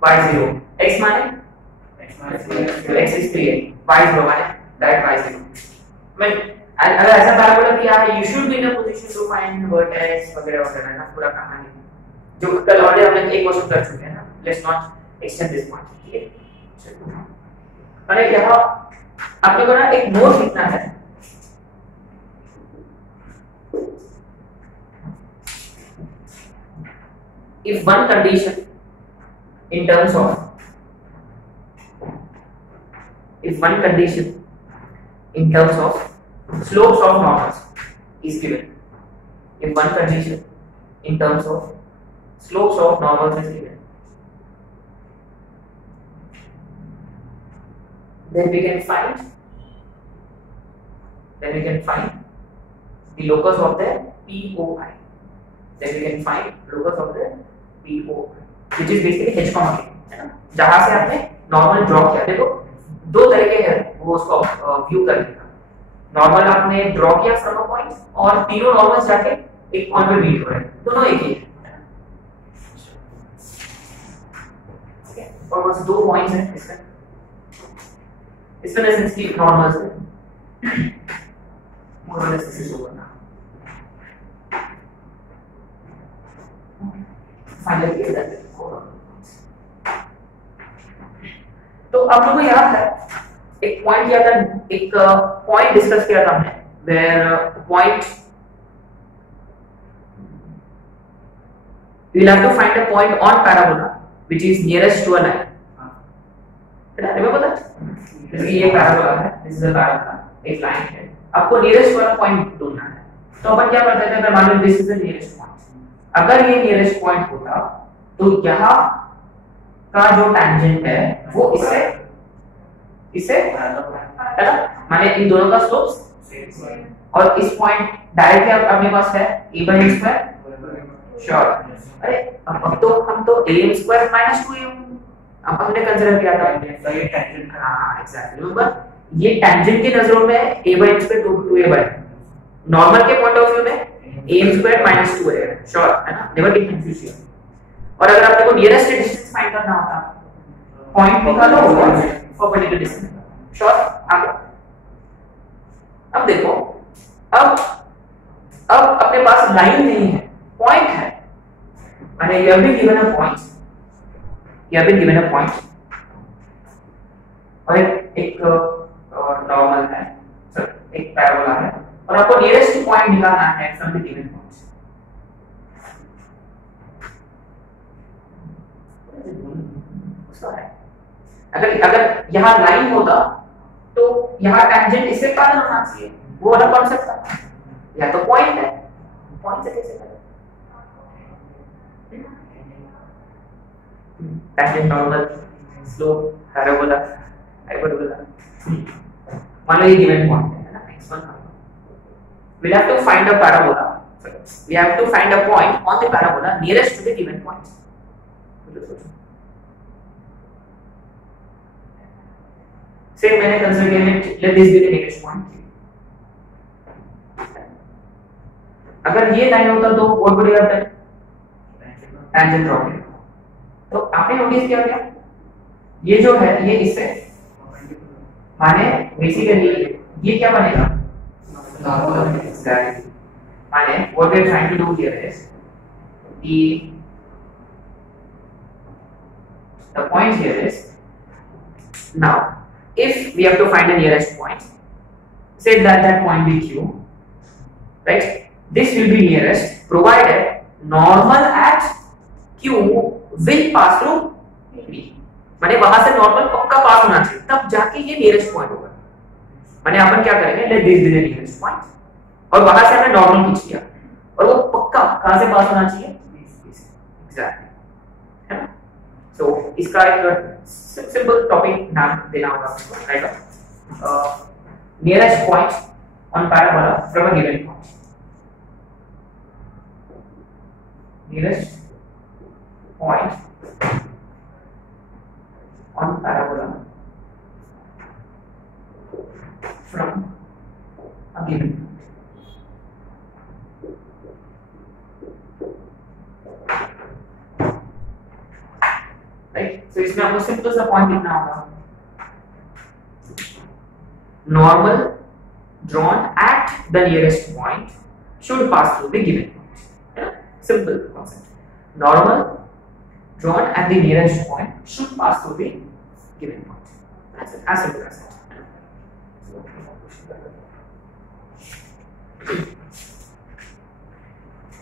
y0, x माने x is 3a, y0 माने डायरेक्ट y0, मैं अगर ऐसा पैराबोला किया है you should be in a position to find vertex वगैरह वगैरह ना, पूरा कहानी जो कल ऑलरेडी हमने एक क्वेश्चन कर चुके हैं ना, let's not extend this point, ठीक है। अरे यहाँ आपने को ना एक नोट लिखना है, if one condition in terms of slopes of normals is given, if one condition in terms of slopes of normals is given, then we can find the locus of the POI, which is basically h, है ना, जहां से आपने normal draw किया, देखो दो तरीके हैं वो उसको व्यू करने का, नॉर्मल आपने ड्रॉ किया फ्रॉम अ पॉइंट और तीनों नॉर्मल्स जाके एक पॉइंट पे मीट हो रहे हैं, दोनों एक ही है, ठीक है, और बस दो पॉइंट्स हैं इसमें एसेंस की नॉर्मल्स है, मोर और less this is over now, finally that तो आप लोगों को याद है एक पॉइंट किया था, एक पॉइंट डिस्कस किया था हमने, where point we will have to find a point on parabola which is nearest to a line, remember that, जैसे ये पैराबोला है, दिस इज अ पैराबोला, एक लाइन है, आपको नियरेस्ट वाला पॉइंट ढूंढना है, तो अपन क्या करते थे, अगर मान लो this is the nearest point, अगर ये नियरेस्ट पॉइंट होता तो यहाँ का जो टैंजेंट है वो इससे है ना, माने इन दोनों का स्लोप और इस पॉइंट डायरेक्टली अपने पास है a/2 श्योर, अरे अब तो हम तो am² - 2am अब हमने कंसीडर किया था, तो ये टैंजेंट, हां एग्जैक्टली, रिमेंबर ये टैंजेंट की नजरों में a/2 2a, नॉर्मल के पॉइंट ऑफ व्यू में am² - 2a है, श्योर है ना, नेवर गेट कंफ्यूज हियर, और अगर आपको नियरेस्ट डिस्टेंस फाइंड करना होता पॉइंट निकालो और परपेंडिकुलर डिस्टेंस, श्योर आगे, अब देखो अब अपने पास लाइन नहीं है, पॉइंट है, माने you have been given a point, और एक नॉर्मल है, सर एक पैराबोला है, और आपको नियरेस्ट पॉइंट निकालना है फ्रॉम द गिवन पॉइंट, अगर यहाँ लाइन होता तो यहाँ टैंजेंट इससे पैरेलल होना चाहिए, वो वाला कॉन्सेप्ट था, या तो पॉइंट है, पॉइंट से कैसे करें, tangent, normal, slope, parabola, hyperbola, मान लो ये गिवन पॉइंट है ना, next one we'll have to find a parabola, we have to find a point on the parabola nearest to the given point, say मैंने consider किया, let this be the nearest point, अगर ये line होता तो what would you have done, tangent draw किया, तो आपने notice किया क्या, ये जो है ये इससे माने बेसिकली ये क्या बनेगा नॉर्मल, एग्जैक्टली, माने what we are trying to do here is the point here is, now if we have to find the nearest point, say that point be Q, right, this will be nearest provided normal at Q will pass through P, माने वहां से normal पक्का पास होना चाहिए, तब जाके ये nearest point होगा। माने अपन क्या करेंगे, let this be the nearest point, और वहां से हमने नॉर्मल खींच लिया, और वो पक्का कहां से पास होना चाहिए, एग्जैक्टली, है ना। सो इसका एक सिंपल टॉपिक नाम देना होगा आपको, right. Nearest point on parabola from a given point, nearest point on parabola from a given point. Right? So इसमें आपको सिंपल सा पॉइंट लिखना होगा, normal drawn at the nearest point should pass through the given point. Yeah? Simple concept. Normal drawn at the nearest point should pass through the given point. That's it. As simple as that.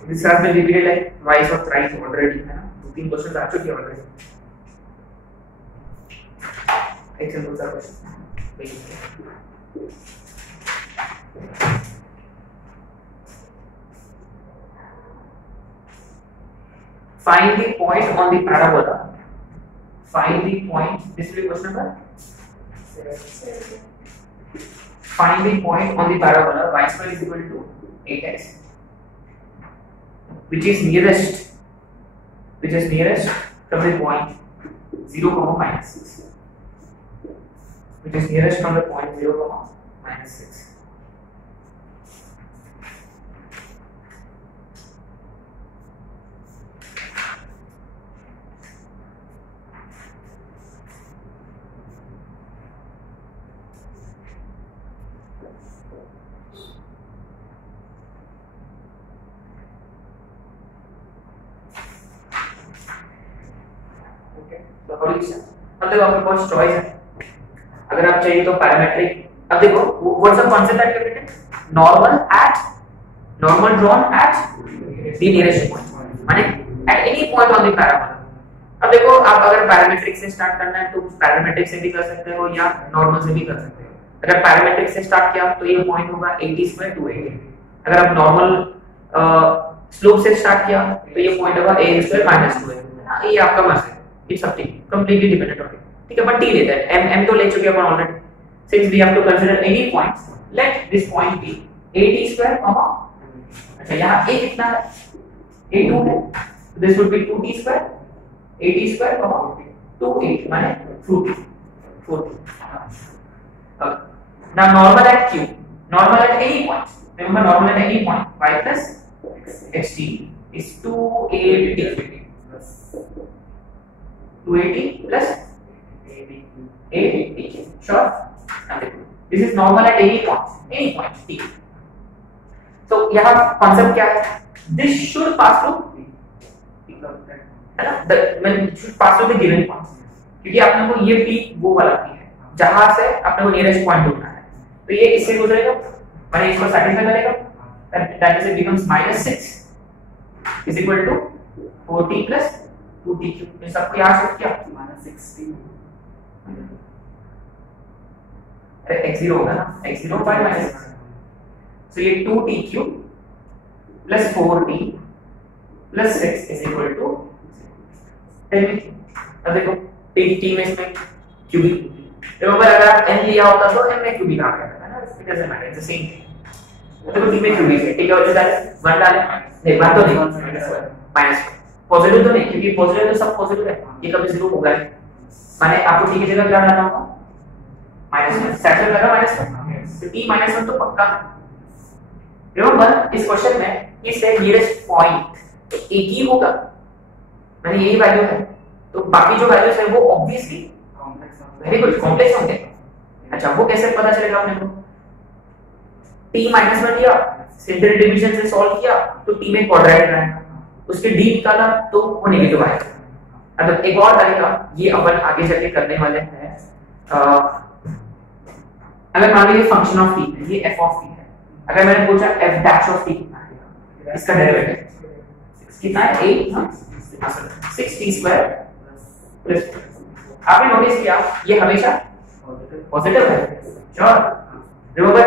This has been repeated like twice or thrice already. है ना, 2-3 question आ चुके हैं already. एक simple सा question. Find the point on the parabola. Find the point. This will be question number 7. Find the point on the parabola y square is equal to 8x, which is nearest from the point 0, minus 6. Which is nearest from the point 0, minus 6. अब देखो आपके पास choice है, अगर आप चाहिए तो parametric. अब देखो what's the concept that we written, normal drawn at the nearest point, माने at any point on the parabola. अब देखो आप अगर पैरामेट्रिक से स्टार्ट करना है तो पैरामेट्रिक से भी कर सकते हो या नॉर्मल से भी कर सकते हो. अगर पैरामेट्रिक से स्टार्ट किया तो ये पॉइंट होगा 80 स्क्वायर 280. अगर आप नॉर्मल स्लोप से स्टार्ट किया तो ये पॉइंट होगा a स्क्वायर माइनस 2a. ये आपका मर्जी है, it's up to you, completely dependent on you. ठीक है, बट टी लेते हैं, m तो ले चुके हैं अपन already. Since we have to consider any point, let this point be 80 square comma, अच्छा यहां a कितना है, a2 है, this would be 2t square 80 square comma 280 माने 40. Now normal at q, normal at any point, remember normal at any point, y plus xt is 280 plus 80. Sure. This is normal at any point t. So यहाँ concept क्या है, this should pass through, है ना, should pass through the given point, क्योंकि आपने को ये p वो वाला p है जहां से आपने को नियरेस्ट पॉइंट ढूंढना है, तो ये इससे गुजरेगा, मैंने इसको सेटिस्फाई करेगा, that is it becomes -6 is equal to 4t plus 2t cube. सबको याद शिफ्ट किया -16, अरे x0 होगा ना, x0 by -6, so ये 2t cube plus 4t plus 6 is equal to 10. अब देखो t में इसमें क्यूबिक, रिमेंबर अगर आप n लिया होता तो n में क्यूबिक आ गया था ना, it doesn't matter, it's the same thing. देखो t में क्यूबिक है, ठीक है, और जो डाले 1 डाले, नहीं 1 तो नहीं, माइनस पॉजिटिव तो नहीं, क्योंकि पॉजिटिव तो सब पॉजिटिव है, ये कभी 0 होगा ही, माने आपको t की जगह क्या डालना होगा, -1. सेटल लगा -1, तो t -1 तो पक्का है. रिमेंबर इस क्वेश्चन में ये से नियरेस्ट पॉइंट एक ही होगा, मैंने यही वैल्यू है, तो बाकी जो वैल्यूज है वो ऑब्वियसली वेरी गुड कॉम्प्लेक्स होंगे. अच्छा वो कैसे पता चलेगा अपने को, t -1 लिया, सेंट्रल डिवीजन से सॉल्व किया तो t में क्वाड्रेटिक आएगा, उसके d निकाला तो वो नेगेटिव आएगा. मतलब एक और तरीका ये अपन आगे चल के करने वाले हैं, अगर मान लीजिए फंक्शन ऑफ t है, ये f ऑफ t है, अगर मैंने पूछा f डैश ऑफ t कितना है, इसका डेरिवेटिव कितना है 8 6t स्क्वायर प्लस। आपने नोटिस किया ये हमेशा पॉजिटिव है, sure. Remember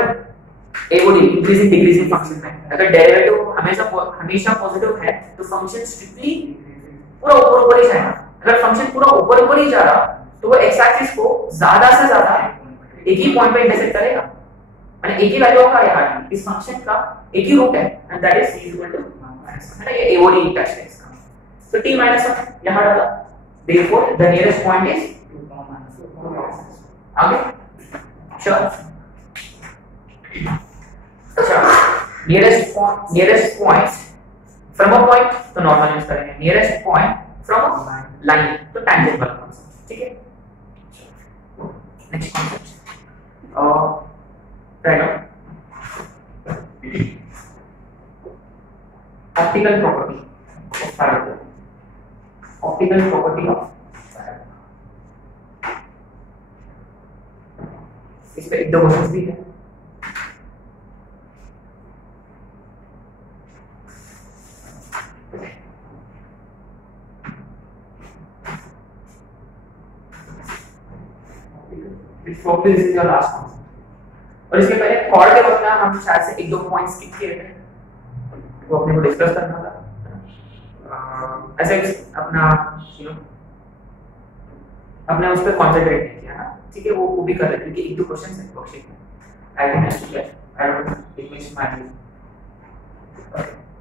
AOD increasing decreasing function है, अगर डेरिवेटिव हमेशा पॉजिटिव है तो फंक्शन स्ट्रिक्टली पूरा ऊपर ही जाएगा। अगर फंक्शन पूरा ऊपर ही जा रहा तो वो एक्स एक्सिस को ज्यादा से ज्यादा एक ही पॉइंट पे इंटरसेक्ट करेगा, माने एक ही वैल्यू होगा यहाँ इस फंक्शन का एक ही रूट है and that is c equal to -1 है ना, ये एओडी टेस्ट है इसका। सो t -1 यहाँ डाला, therefore the nearest point is 2, आगे श्योर। अच्छा nearest point from a point तो नॉर्मल यूज करेंगे, nearest point from a line तो tangent वाला कॉन्सेप्ट, ठीक है। Next concept optical property of parabola, optical property of parabola। इस पे एक दो क्वेश्चंस भी है। Probably this is your last one। और इसके पहले कॉर्ड के वक्त हम शायद से एक दो पॉइंट्स स्किप किए थे, वो अपने को डिस्कस करना था। ऐसे अपना अपने उस पर कॉन्सेंट्रेट नहीं किया ना, ठीक है। वो भी कर रहे थे क्योंकि एक दो क्वेश्चन है वर्कशीट में। I don't know it means matter.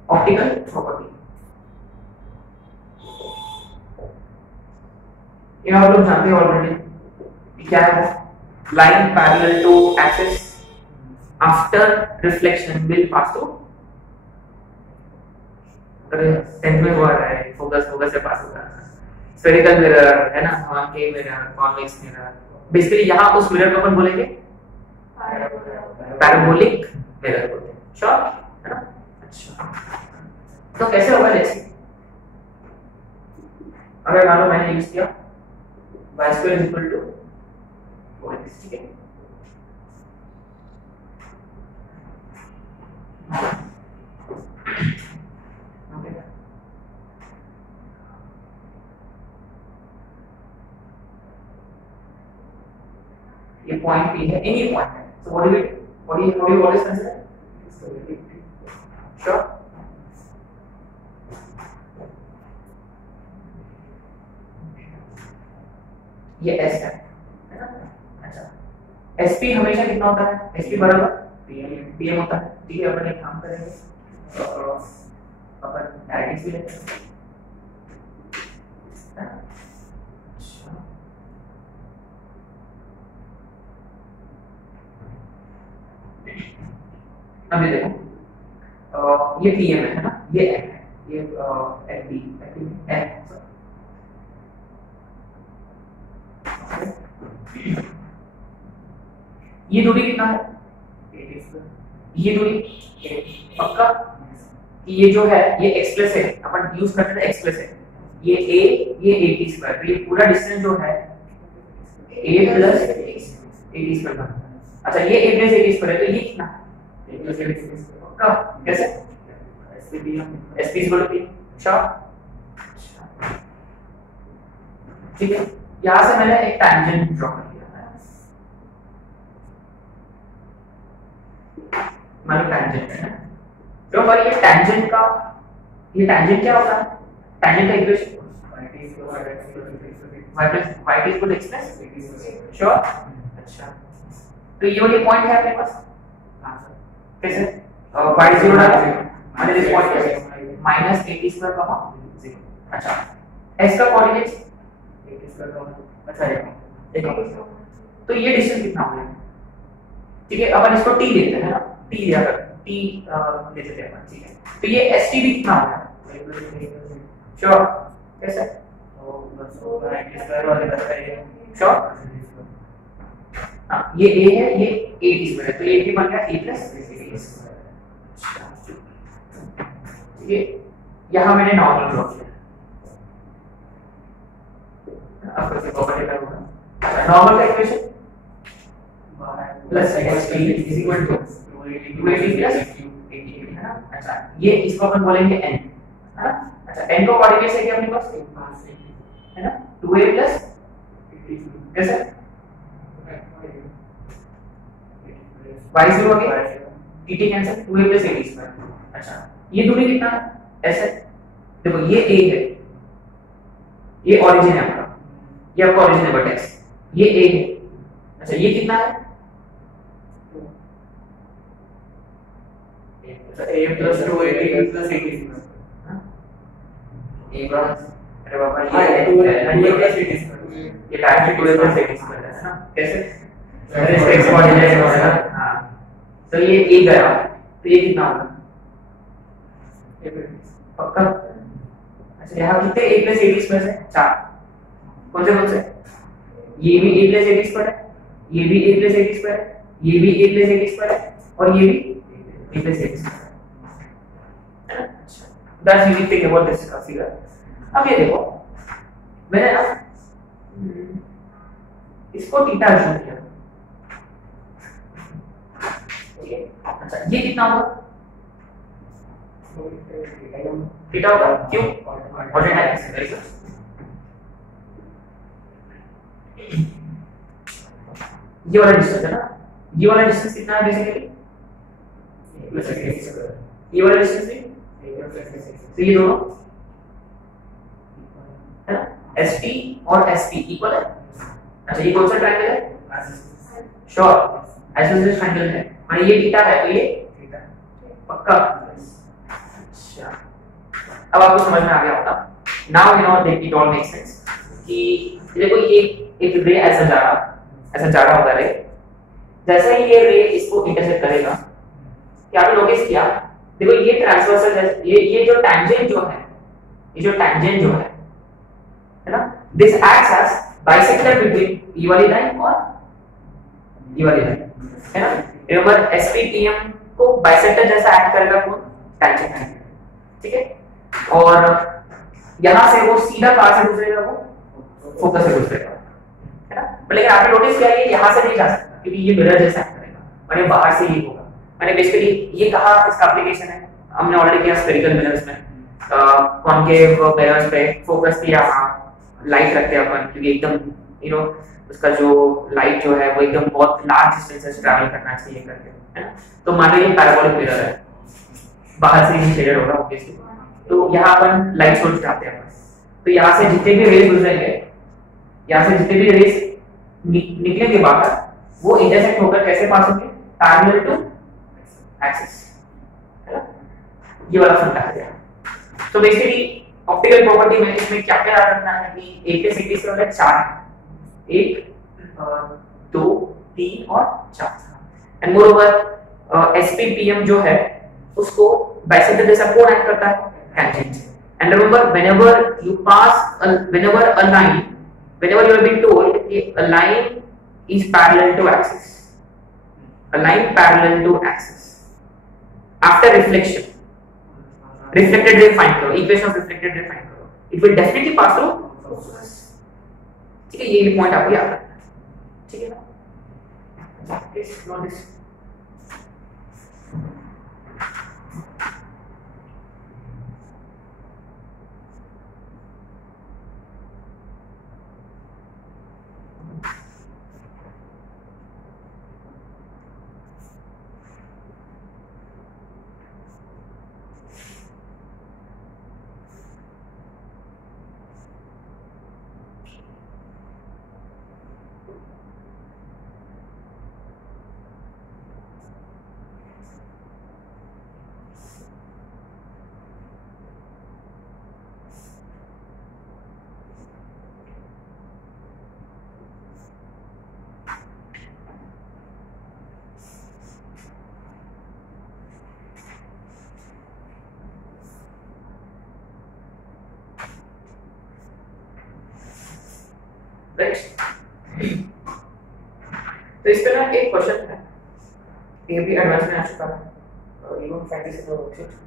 Optical property ये आप लोग जानते हैं ऑलरेडी, क्या है? Line parallel to axis after reflection will pass through. अरे 10th में हुआ है, फोकस से पास होगा। स्फेरिकल मिरर है ना, concave mirror, convex mirror. Basically यहाँ उस मिरर को अपन बोलेंगे पैराबोलिक मिरर बोलते हैं, श्योर है ना। अच्छा तो कैसे होगा? जैसे अगर मान लो मैंने यूज किया y square is equal to 4x, ठीक है। ये पॉइंट P है, एनी पॉइंट है। So what do you always consider? Sure. ये S है ना? अच्छा SP हमेशा कितना होता है? SP बराबर PM होता है, ठीक है। अपन एक काम करेंगे, अपन डायरेक्ट भी लेते हैं। अभी देखो ये PM है ना, ये M है, ये FB है। ये दूरी कितना है? ये दूरी पक्का कि ये जो है ये एक्सप्रेस है, अपन यूज करते हैं एक्सप्रेस है। ये a ये at स्क्वायर, तो ये पूरा डिस्टेंस जो है a प्लस at स्क्वायर बनता है। अच्छा ये a प्लस at स्क्वायर है, तो ये कितना है? पक्का कैसे? SP equal to P, sure. ठीक है, यहां से मैंने एक टैंजेंट ड्रॉ कर दिया है, मान टैंजेंट है। तो पर ये टैंजेंट क्या होता है? टैंजेंट का equation y equal to x plus, sure. अच्छा तो ये वाली पॉइंट है अपने पास, कैसे? y0 डाला माने दिस पॉइंट है माइनस at स्क्वायर कॉमा 0। अच्छा s का कोऑर्डिनेट अच्छा देखो तो ये डिस्टेंस कितना हो गया? ठीक है, अपन इसको t लेते हैं ना, t लिया कर t लेते हैं अपन, ठीक है। तो ये st भी कितना हो गया? श्योर कैसे? श्योर हाँ, ये a है, ये at स्क्वायर है, तो ये भी बन गया a प्लस ये यहाँ मैंने नॉर्मल ड्रॉ किया। अब कैसे प्रॉपर्टी करूंगा? नॉर्मल का equation plus st is equal to 280 plus 80 है ना। अच्छा ये इसको अपन बोलेंगे n है ना। अच्छा n का कोऑर्डिनेट है क्या अपने पास, है ना, 2a प्लस कैसे y0 हो गया, dt cancel, 2a plus ad square. अच्छा ये दूरी कितना है, ऐसे देखो ये a है, ये ओरिजिन है आपका, ये आपका ओरिजिन है वर्टेक्स, ये a है। अच्छा ये कितना है, a plus 2ad plus ad a plus, अरे बाबा ये plus ad ये directly 2a plus ad square है ना, कैसे अरे x कोऑर्डिनेट है ना, हां तो ये a गया, तो ये कितना होगा पक्का। अच्छा यहाँ कितने a plus ad स्क्वायर है, 4, कौन से, ये भी a plus ad स्क्वायर है, ये भी a plus ad स्क्वायर है, ये भी a plus ad स्क्वायर है, और ये भी a plus ad स्क्वायर है। That's unique thing about this figure। अब ये देखो मैंने ना इसको थीटा अज्यूम किया, ठीक है। अच्छा ये कितना होगा, थीटा होगा, क्यों, ऑर्डिनेट एक्सिस, वेरी गुड। ये वाला डिस्टेंस है ना, ये वाला डिस्टेंस कितना है बेसिकली, ये वाला डिस्टेंस भी, तो ये दोनों है ना, SP और SP इक्वल है। अच्छा ये कौन सा ट्रायंगल है, श्योर आइसोसेलेस ट्रायंगल है, और ये थीटा है तो ये थीटा पक्का। अच्छा अब आपको समझ में आ गया होगा, now you know that it all makes sense कि देखो ये एक रे ऐसा जा रहा होगा रे, जैसे ही ये रे इसको इंटरसेक्ट करेगा, क्या आपने नोटिस किया, देखो ये ट्रांसवर्सल ये जो टैंजेंट जो है, ये जो टैंजेंट जो है ना, this acts as bisector between ये वाली लाइन और ये वाली लाइन, है ना। रिमेंबर SPTM को बाइसेक्टर जैसा एक्ट करेगा कौन, टैंजेंट, ठीक है। और यहां से वो सीधा कहां से गुजरेगा, वो फोकस से गुजरेगा, है ना। लेकिन आपने नोटिस किया ये यहां से नहीं जा सकता क्योंकि ये मिरर जैसा एक्ट करेगा, और ये बाहर से ही होगा। मैंने बेसिकली ये कहा इसका एप्लीकेशन है, हमने ऑलरेडी किया स्फेरिकल मिरर्स में, कॉनकेव मिरर्स पे फोकस किया, लाइट रखते हैं अपन क्योंकि एकदम यू नो उसका जो लाइट जो है वो एकदम बहुत लार्ज डिस्टेंसेस ट्रैवल करना चाहिए करके, है ना। तो मान लो ये पैराबोलिक मिरर है, बाहर से ही शेडेड होगा ऑब्वियसली, तो यहाँ अपन लाइट सोर्स डालते हैं, तो यहाँ से जितने भी रेज गुजरेंगे, यहाँ से जितने भी रेज निकलेंगे बाहर, वो इंटरसेक्ट होकर कैसे पास होंगे, पैरेलल टू एक्सिस, है ना। ये वाला फंडा है। तो बेसिकली ऑप्टिकल प्रॉपर्टी में इसमें क्या क्या याद रखना है कि एक के सीरीज से वाले 4 हैं, 1 2 3 और 4, एंड मोरओवर SPPM जो है उसको बाइसेक्टर जैसा कौन एक्ट करता है, tangent. And remember whenever you are being told कि a line is parallel to axis, a line parallel to axis after reflection, reflected ray find करो, equation of reflected ray find करो, it will definitely pass through focus, ठीक है। ये point आपको याद रखना है, ठीक है ना। Please note this. राइट, तो इस पे ना एक क्वेश्चन है, ये भी एडवांस में आ चुका है, और you find this in the worksheet.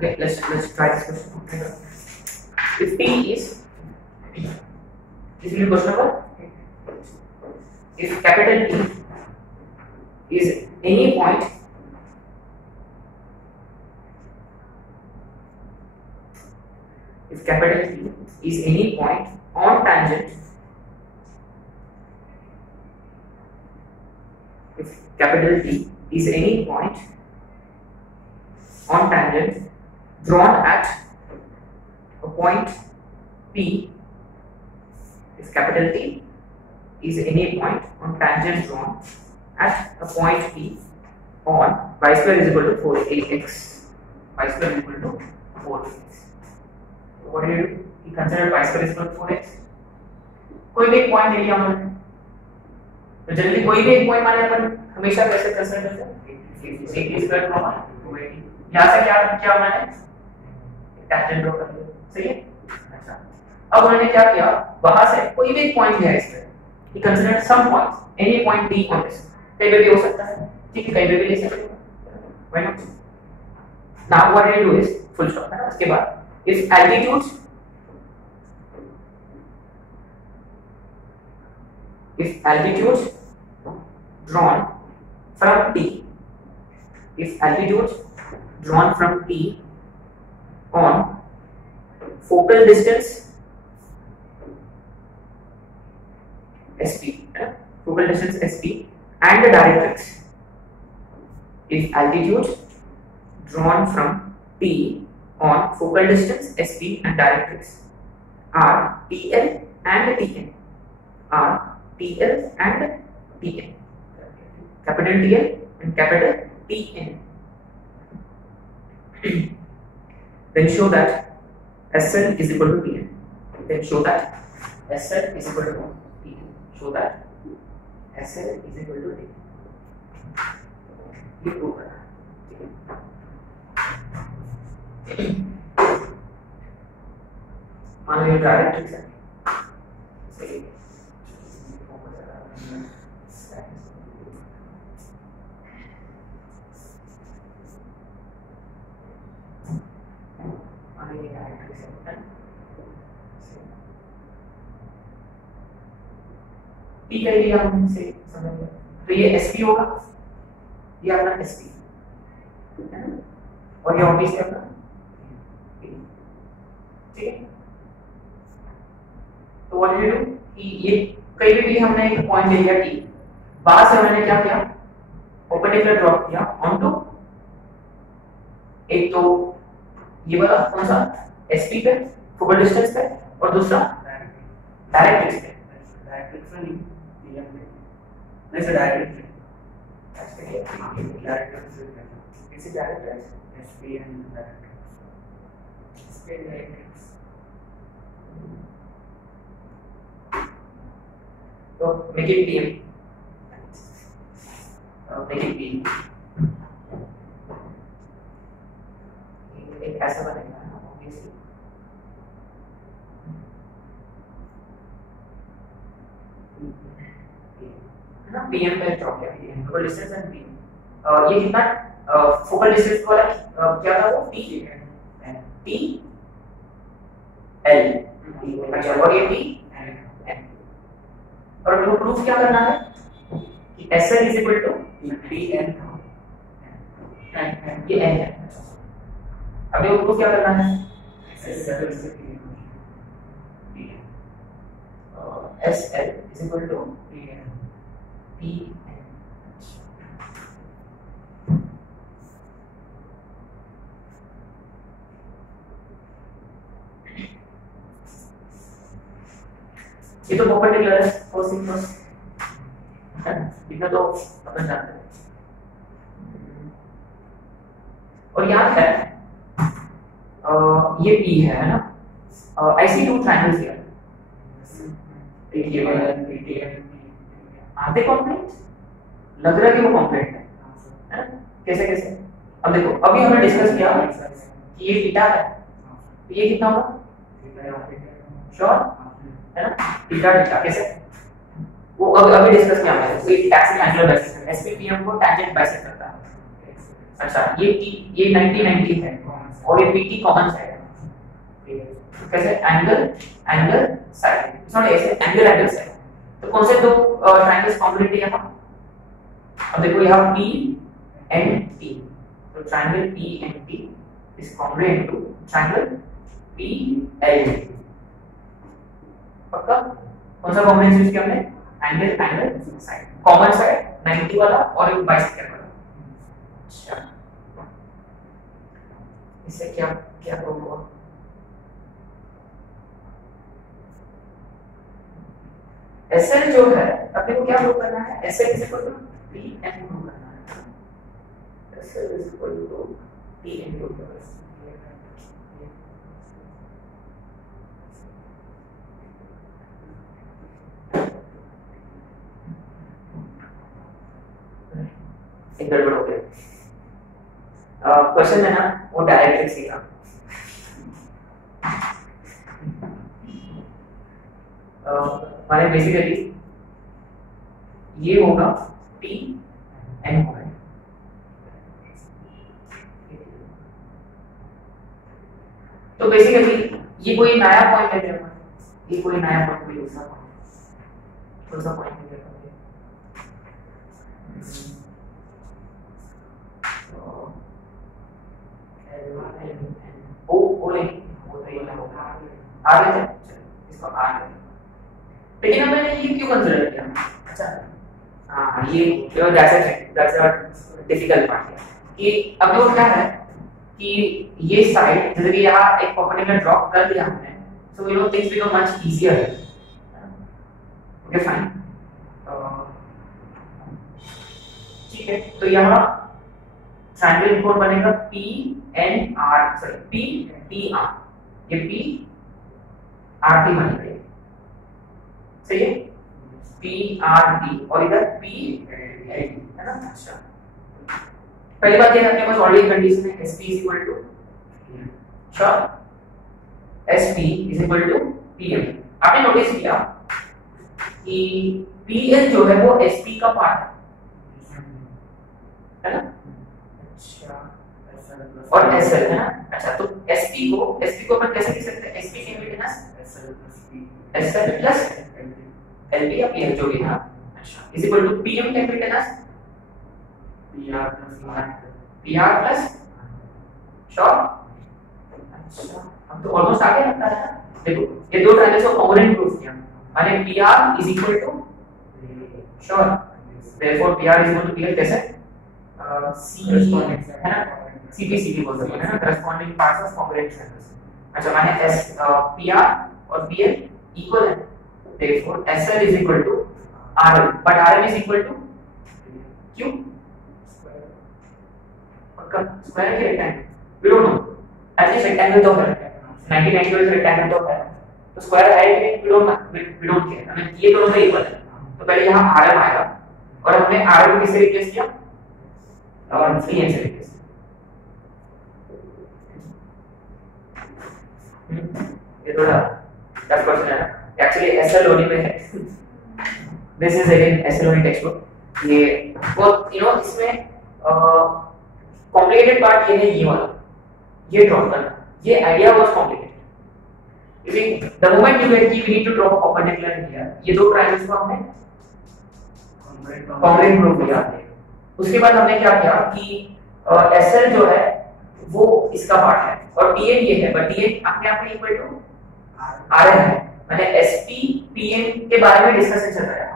Okay, let's try this question. If T is this is question number. If capital T is any point on tangent, if capital T is any point on tangent drawn at a point P, if capital T is any point on tangent drawn at a point P on y square is equal to 4ax, y square is equal to 4ax. What do you do? You consider y square is equal to 4x. कोई भी एक point ले लिया हमने, तो generally कोई भी एक पॉइंट माने अपन हमेशा कैसे कंसीडर करते हैं, a स्क्वायर कॉमा 2ab। यहां से क्या मैंने टैंजेंट ड्रॉ कर लिया, सही है। अच्छा, अब उन्होंने क्या किया, वहां से कोई भी एक पॉइंट लिया इसमें, he considered some points, any point D on this, कहीं पे भी हो सकता है, ठीक है, कहीं पे भी ले सकते हो, why not? Now what you do is full stop है ना, उसके बाद if altitudes drawn from T, on focal distance SP, and the directrix, if altitudes drawn from T on focal distance SP and directrix are TL and TN, capital TL and capital TN, then show that SL is equal to TN. Show that SL is equal to TN. ये prove करना है, ठीक है। मान लीजिए directrix है, सही है, ठीक है, ये हम से समझ गए। तो ये SP होगा, ये अपना SP है ना, और ये ऑब्वियसली अपना, ठीक है। तो व्हाट डू यू डू कि ये कहीं भी हमने एक पॉइंट ले लिया T, बाहर से हमने क्या किया, परपेंडिकुलर ड्रॉप किया ऑन टू, एक तो ये वाला कौन सा SP पे फोकल डिस्टेंस पे, और दूसरा डायरेक्ट्रिक्स पे, नहीं sir directrix SP and directrix. तो make it PM, make it PM, एक ऐसा बनेगा ना ऑब्वियसली, है ना, PM पे ड्रॉप किया, PM focal distance and PM, ये कितना फोकल डिस्टेंस वाला क्या था वो T L, अच्छा, और ये T N, और हमको प्रूफ क्या करना है कि SL is equal to TN, ये N है। अब ये प्रूफ क्या करना है, SL is equal to TN। ये तो परपेंडिकुलर है, इतना तो अपन जानते हैं। और याद है ये P है ना, I see two triangles here, आते कॉम्प्लेट, लग रहा है कि वो कॉम्प्लेट है ना, कैसे कैसे, अब देखो अभी हमने डिस्कस किया कि ये थीटा है, तो ये कितना होगा, श्योर है ना, थीटा कैसे, वो अभी डिस्कस किया हमने, तो ये टैंजेंट एंगुलर बाइसेक्टर, SPPM को टैंजेंट बाइसेक्ट करता है, अच्छा ये 90 90 है और ये PT कॉमन साइड है। कैसे एंगल एंगल साइड, सॉरी ऐसे एंगल एंगल साइड। तो कौन से दो ट्रायंगल्स कॉम्प्लीमेंट है यहाँ? अब देखो यहाँ P and T, तो triangle P and T is congruent to triangle PLT। पक्का? कौन सा कॉम्बिनेशन यूज किया हमने? Angle angle side, common side 90 वाला और एक बाइसेक्टर वाला। अच्छा इससे क्या क्या प्रूव हुआ? SL जो है अपने को क्या प्रूव करना है? SL is equal to PM prove करना है। SL is equal to PM prove करना है। एक गड़बड़ हो गया। क्वेश्चन है ना वो डायरेक्ट्रिक्स ही था। माने बेसिकली ये होगा P N होगा। तो बेसिकली ये कोई नया पॉइंट है क्या? ये कोई नया पॉइंट, कोई दूसरा पॉइंट, कौन सा पॉइंट है? ओ नहीं वो तो ये होगा आगे चल इसको आगे। लेकिन अब मैंने ये क्यों कंसीडर किया? अच्छा हाँ ये दैट्स अ डिफिकल्ट पार्ट है कि अब तो क्या है कि ये साइड जैसे कि यहाँ एक परपेंडिकुलर ड्रॉप कर दिया हमने, so you know things become much easier. Okay fine, ठीक है। तो यहाँ ट्रायंगल कोड बनेगा PNR, सॉरी PTR, ये PRT बनेगा, सही है? PRT और इधर PLT है ना। अच्छा पहली बात ये अपने पास ऑलरेडी कंडीशन है SP is equal to sure SP is equal to PM। आपने नोटिस किया कि PL जो है वो SP का पार्ट है ना। और SL है ना। अच्छा तो SP को अपन कैसे लिख सकते हैं? SP can be written as SL plus LP या PM जो भी है। अच्छा is equal to PM can be written as PR plus sure. अच्छा हम तो ऑलमोस्ट आगे लगता है ना। देखो ये दो ट्रायंगल्स को कॉन्ग्रुएंट प्रूफ किया, माने PR is equal to sure, therefore PR is equal to PL कैसे? C है ना, CP बोल सकते हैं ना, corresponding parts of congruent triangles. अच्छा माने PR और PL इक्वल है, therefore SL is equal to RL, but RL is equal to क्यों? पक्का स्क्वायर के rectangle, we don't know, at least rectangle तो है 90 90 वाला रेक्टेंगल तो है, तो स्क्वायर है कि नहीं वी डोंट केयर, हमें ये दोनों का इक्वल है। तो पहले यहां RL आएगा और हमने RL को किससे रिप्लेस किया? और PN से रिप्लेस। ये थोड़ा टफ क्वेश्चन है एक्चुअली, SL ओनली में है। This is again SL only text book. ये वो यू नो इसमें कॉम्प्लिकेटेड पार्ट ये है, ये वाला ये ड्रॉ करना, ये idea was complicated. You see the moment you get कि we need to draw a perpendicular here, ये दो ट्रायंगल्स को हमने कॉन्ग्रुएंट प्रूव किया। उसके बाद हमने क्या किया कि SL जो है वो इसका पार्ट है और PN ये है, बट DN अपने आप में इक्वल टू RL है, माने SP PN के बारे में डिस्कशन चल रहा है।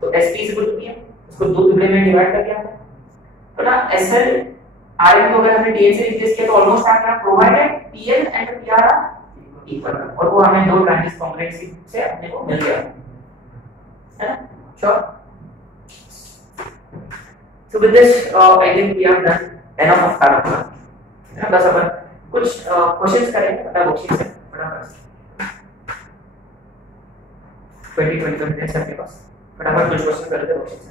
तो SP is equal to PN, उसको दो टुकड़े में डिवाइड कर दिया हमने, तो ना SL RL को अगर हमने DN से रिप्लेस किया तो ऑलमोस्ट आ गया, provided PL and PR are equal, और वो हमें दो ट्रायंगल्स कॉम्प्लेक्स से अपने को मिल गया है ना। Sure. So with this, I think we have done enough of parabola. है ना, बस अपन कुछ क्वेश्चंस करेंगे अपना वर्कशीट से फटाफट। 20 मिनट्स अपने पास, फटाफट कुछ क्वेश्चन करते हैं वर्कशीट से।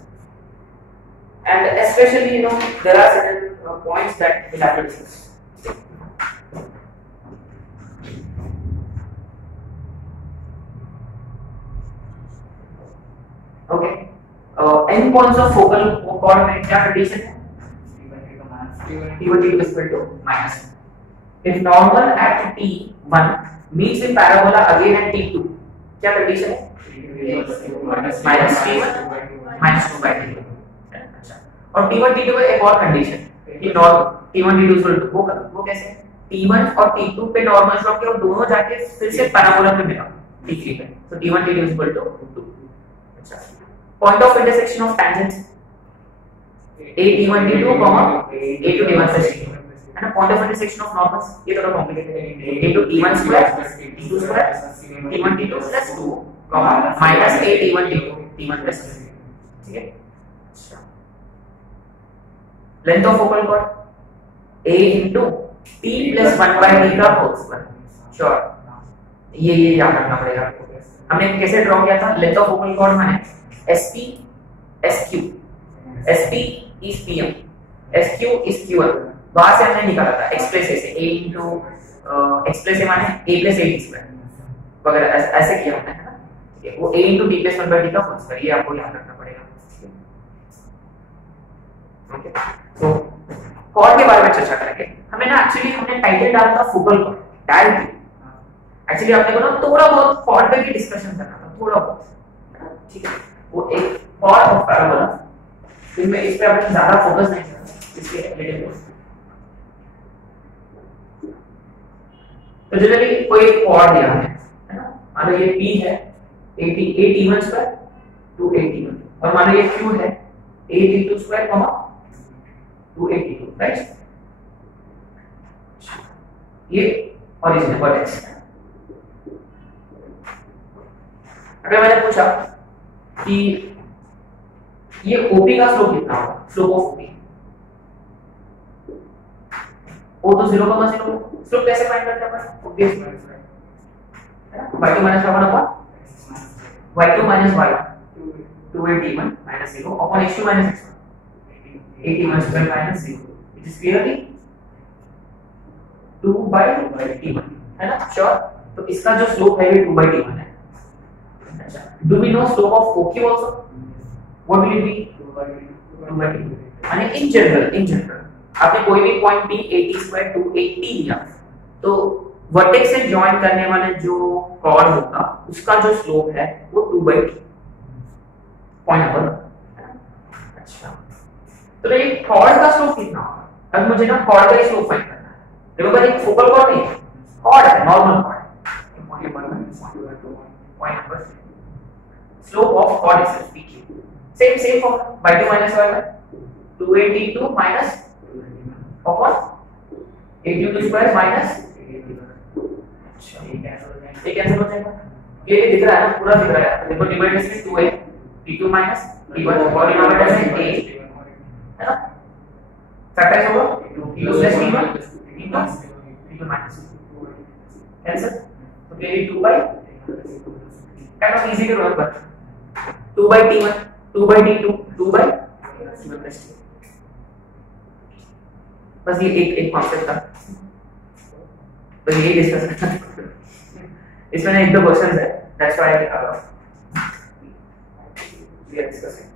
And especially, you know, there are certain points that we'll have to discuss. Okay. N points of focal chord में क्या कंडीशन है? T1 T2 is equal to minus 1. If normal at T1 meets the parabola again at T2, क्या condition है? Minus T1 minus 2 by T2. अच्छा, और T1 T2 में एक और कंडीशन कि normal T1 T2 equal to वो कैसे है? T1 और T2 पे नॉर्मल ड्रॉप किया और दोनों जाके फिर से पैराबोला पे मिला T3 पे, तो T1 T2 इक्वल टू 2. अच्छा, point of intersection of tangents A T1 T2, A to T1 plus T2 है ना. Point of intersection of normals ये थोड़ा कॉम्प्लिकेटेड है. A to T1 square T2 square T1 T2 plus 2 minus A T1 T2 T1 plus T2. ठीक है. अच्छा, length of focal cord A into T plus 1 by D का whole square. Sure, ये याद रखना पड़ेगा. हमने कैसे ड्रॉ किया था? लेंथ ऑफ फोकल कॉर्ड माने SP SQ, SP is PM, SQ is QR. वहां से हमने निकाला था एक्सप्रेस ए से A into एक्सप्रेस ए माने A plus AD स्क्वायर वगैरह ऐसे किया हमने, है ना. वो A into D plus 1 by D का होल स्क्वायर, ये आपको याद रखना पड़ेगा. ओके, तो कॉर्ड के बारे में चर्चा करेंगे. हमने टाइटल डाला था फोकल कॉर्ड डायरेक्टली. एक्चुअली आपने को ना थोड़ा बहुत कॉर्ड पे भी डिस्कशन करना था, थोड़ा बहुत, ठीक है. वो एक कॉर्ड ऑफ पैराबोला, इसमें इस पे अपन ज्यादा फोकस नहीं करना इसके रिलेटेड. तो जनरली कोई एक कॉर्ड दिया है ना, मान लो ये P है AT1 स्क्वायर टू AT1, और मान लो ये Q है AT2 स्क्वायर 2AT2, राइट. ये ओरिजिन वर्टेक्स है. अगर मैंने पूछा कि ये OP का स्लोप कितना होगा, स्लोप ऑफ OP, O तो 0,0, स्लोप कैसे फाइंड करते हैं? ऑब्वियस है ना, y2 minus y1 upon y2 minus y1 2AT1 minus 0 upon h2 minus x1 AT1 square minus 0, which is clearly 2 by T1, है ना. श्योर, तो इसका जो स्लोप है ये 2 by T1 है. अच्छा, do we know slope of OQ also? What will it be? 2 by T2. यानी in general आपने कोई भी point P AT square 2AT लिया, तो वर्टेक्स से जॉइन करने वाले जो कॉर्ड होगा उसका जो स्लोप है वो 2 by T. Point number. अच्छा, तो ये कॉर्ड का स्लोप कितना होगा? अब मुझे ना कॉर्ड का स्लोप फाइंड करना है. रिमेंबर, एक फोकल कॉर्ड नहीं है, कॉर्ड है, normal cord. Point number slope of chord itself PQ. Same formula, y2 minus y1 2AT2 minus upon AT2 square minus. अच्छा, ये कैंसिल हो जाएगा. ये दिख रहा है ना, पूरा दिख रहा है. देखो डिवाइड इसमें 2a T2 minus T1 और डिनोमिनेटर में a, है ना. फैक्टराइज होगा T2 plus T1 T2 minus cancel, तो ये 2 by kind of easy to remember. 2 by T1 2 by T2 2 by T1 plus T. बस ये एक कॉन्सेप्ट था, बस यही डिस्कस करना. इसमें ना एक दो क्वेश्चंस है, that's why we are discussing.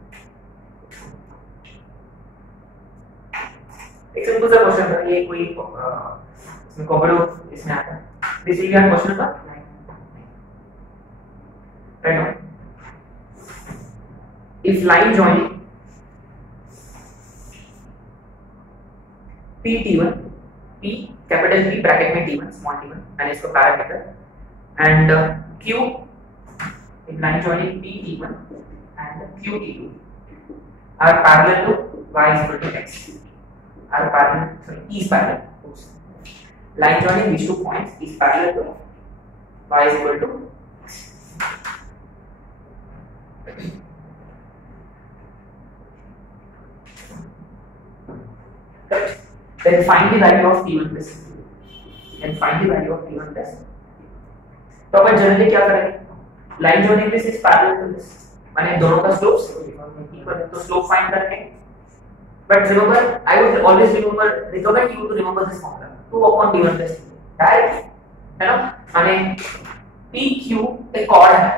एक सिंपल सा क्वेश्चन था, ये कोई इसमें कॉम्पिटिटिव इसमें आता है. This will be our question था right now. If line joining P T1, P capital P bracket में T1 small T1 and इसको parameter, and Q, if line joining P T1 and Q T2 are parallel to y is equal to x, are parallel, sorry, E is parallel. Line joining these 2 points is parallel to y is equal to x. Correct. Then find the value of T1 plus. Then find the value of T1 plus. तो अपन generally क्या करेंगे? Line जोड़ने पे सिर्फ parallel to this, माने दोनों का slopes equal है, तो स्लोप फाइंड करेंगे. But remember, I would always recommend you to remember this formula 2 upon T1 plus direct, है ना. माने PQ एक कॉर्ड है,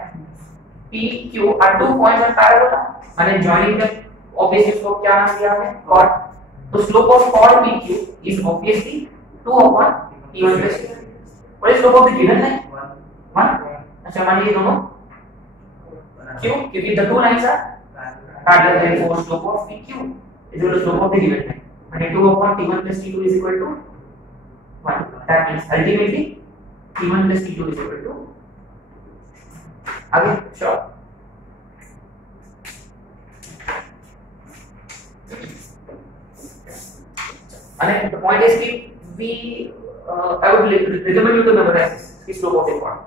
PQ are 2 points on parabola, माने जॉइनिंग में ऑब्वियसली इसको क्या नाम दिया है? कॉर्ड. तो slope of chord PQ is obviously 2 upon T1 plus T2. What is slope of the given line? 1. अच्छा मान लीजिए दोनों क्यों? क्योंकि the two lines are parallel, therefore slope of PQ is equal to slope of the given line. And 2 upon T1 plus T2 is equal to 1. That means ultimately T1 plus T2 is equal to आगे sure. And the point is कि I would recommend you to memorize the slope of the chord.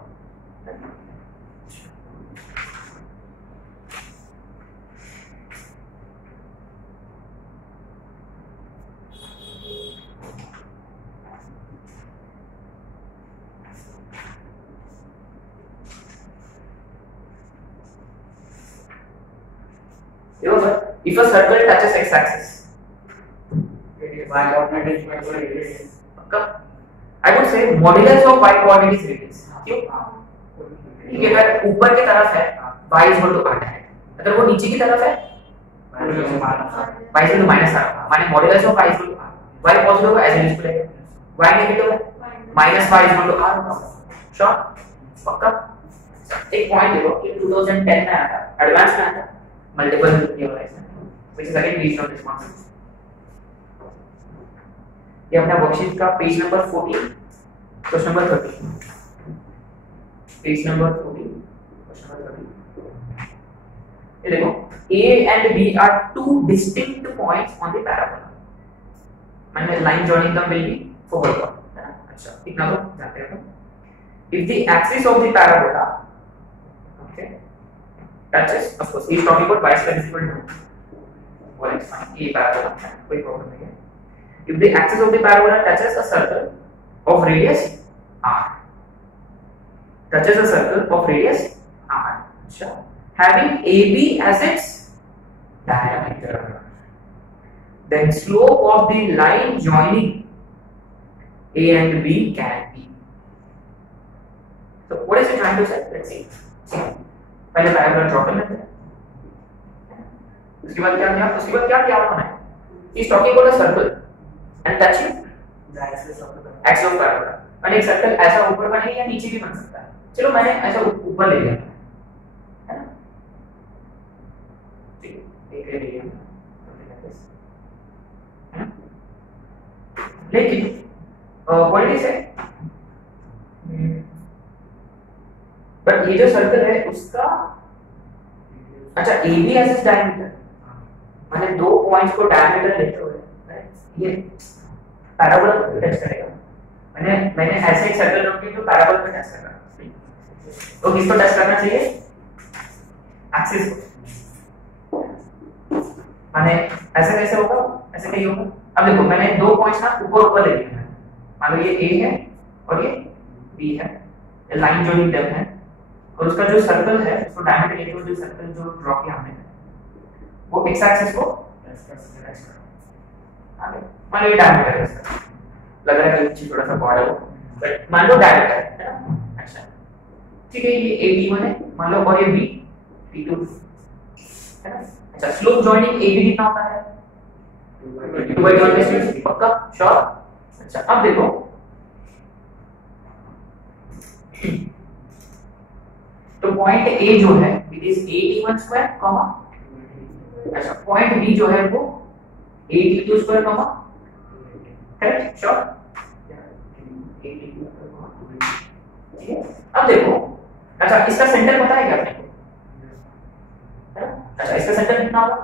If a circle touches x-axis, I would say modulus of y coordinate is radius. क्यों? क्योंकि अगर ऊपर की तरफ है y is equal to r है, अगर वो नीचे की तरफ है y is equal to minus r, माने modulus of y is equal to r. y positive है ऐसे लिख लेंगे, y नेगेटिव है minus y is equal to r होगा. श्योर? पक्का? एक पॉइंट देखो कि 2010 में आया था, एडवांस में आया था, multiple न्यूमराइजेशन, which is again based on this concept. ये अपना वर्कशीट का page number 14 question number 13, page number 14 question number 13. ये देखो A and B are two distinct points on the parabola. मैंने line joining them will be focal point. अच्छा इतना तो जानते हैं. If the axis of the parabola, okay, touches, of course, he is talking about y square is equal to, well, it's fine. ये parabola है, कोई problem नहीं है. If the axis of the parabola touches a circle of radius r, touches a circle of radius r, having AB as its diameter, then slope of the line joining A and B can be. So what is it trying to say? Let's see. पहले parabola draw कर लेते हैं. उसके बाद क्या किया उन्होंने? He is talking about a circle and touching the axis of parabola. और एक सर्कल ऐसा ऊपर बनेगा या नीचे भी बन सकता है. चलो मैंने ऐसा ऊपर ले लिया है ना, ठीक एक ले लिया है ना. लेकिन व्हाट इज है, बट ये जो सर्कल है उसका, अच्छा A B S S diameter, मैंने दो पॉइंट्स को डायमीटर लेते हुए ये पैराबोला को टच करेगा. मैंने ऐसे एक सर्कल ड्रॉ किया जो पैराबोला पे टच कर रहा है, तो किसको टच करना चाहिए? एक्सिस को. मैंने ऐसे कैसे होगा, ऐसे नहीं होगा. अब देखो मैंने दो पॉइंट्स ना ऊपर ले लिए हैं, मान लो ये ए है और ये बी है, ये लाइन जोइंग देम है, और उसका जो सर्कल है उसको डायमीटर लेते हुए जो सर्कल जो ड्रॉ किया हमने वो एक्स एक्सिस को टच कर. मान लो ये डायमीटर है इसका, लग रहा है कि थोड़ा सा बॉर्डर हो, बट मान लो डायमीटर है ना. अच्छा ठीक है, ये AB1 है मान लो, और ये B2 है ना. अच्छा स्लोप जॉइनिंग AB कितना होता है? 2/2 पक्का श्योर. अच्छा अब देखो तो पॉइंट A जो है it is AD1 square comma, अच्छा पॉइंट B जो है वो AD2 square comma, correct sure. अब देखो अच्छा इसका सेंटर पता है क्या अपने को? अच्छा इसका सेंटर कितना होगा?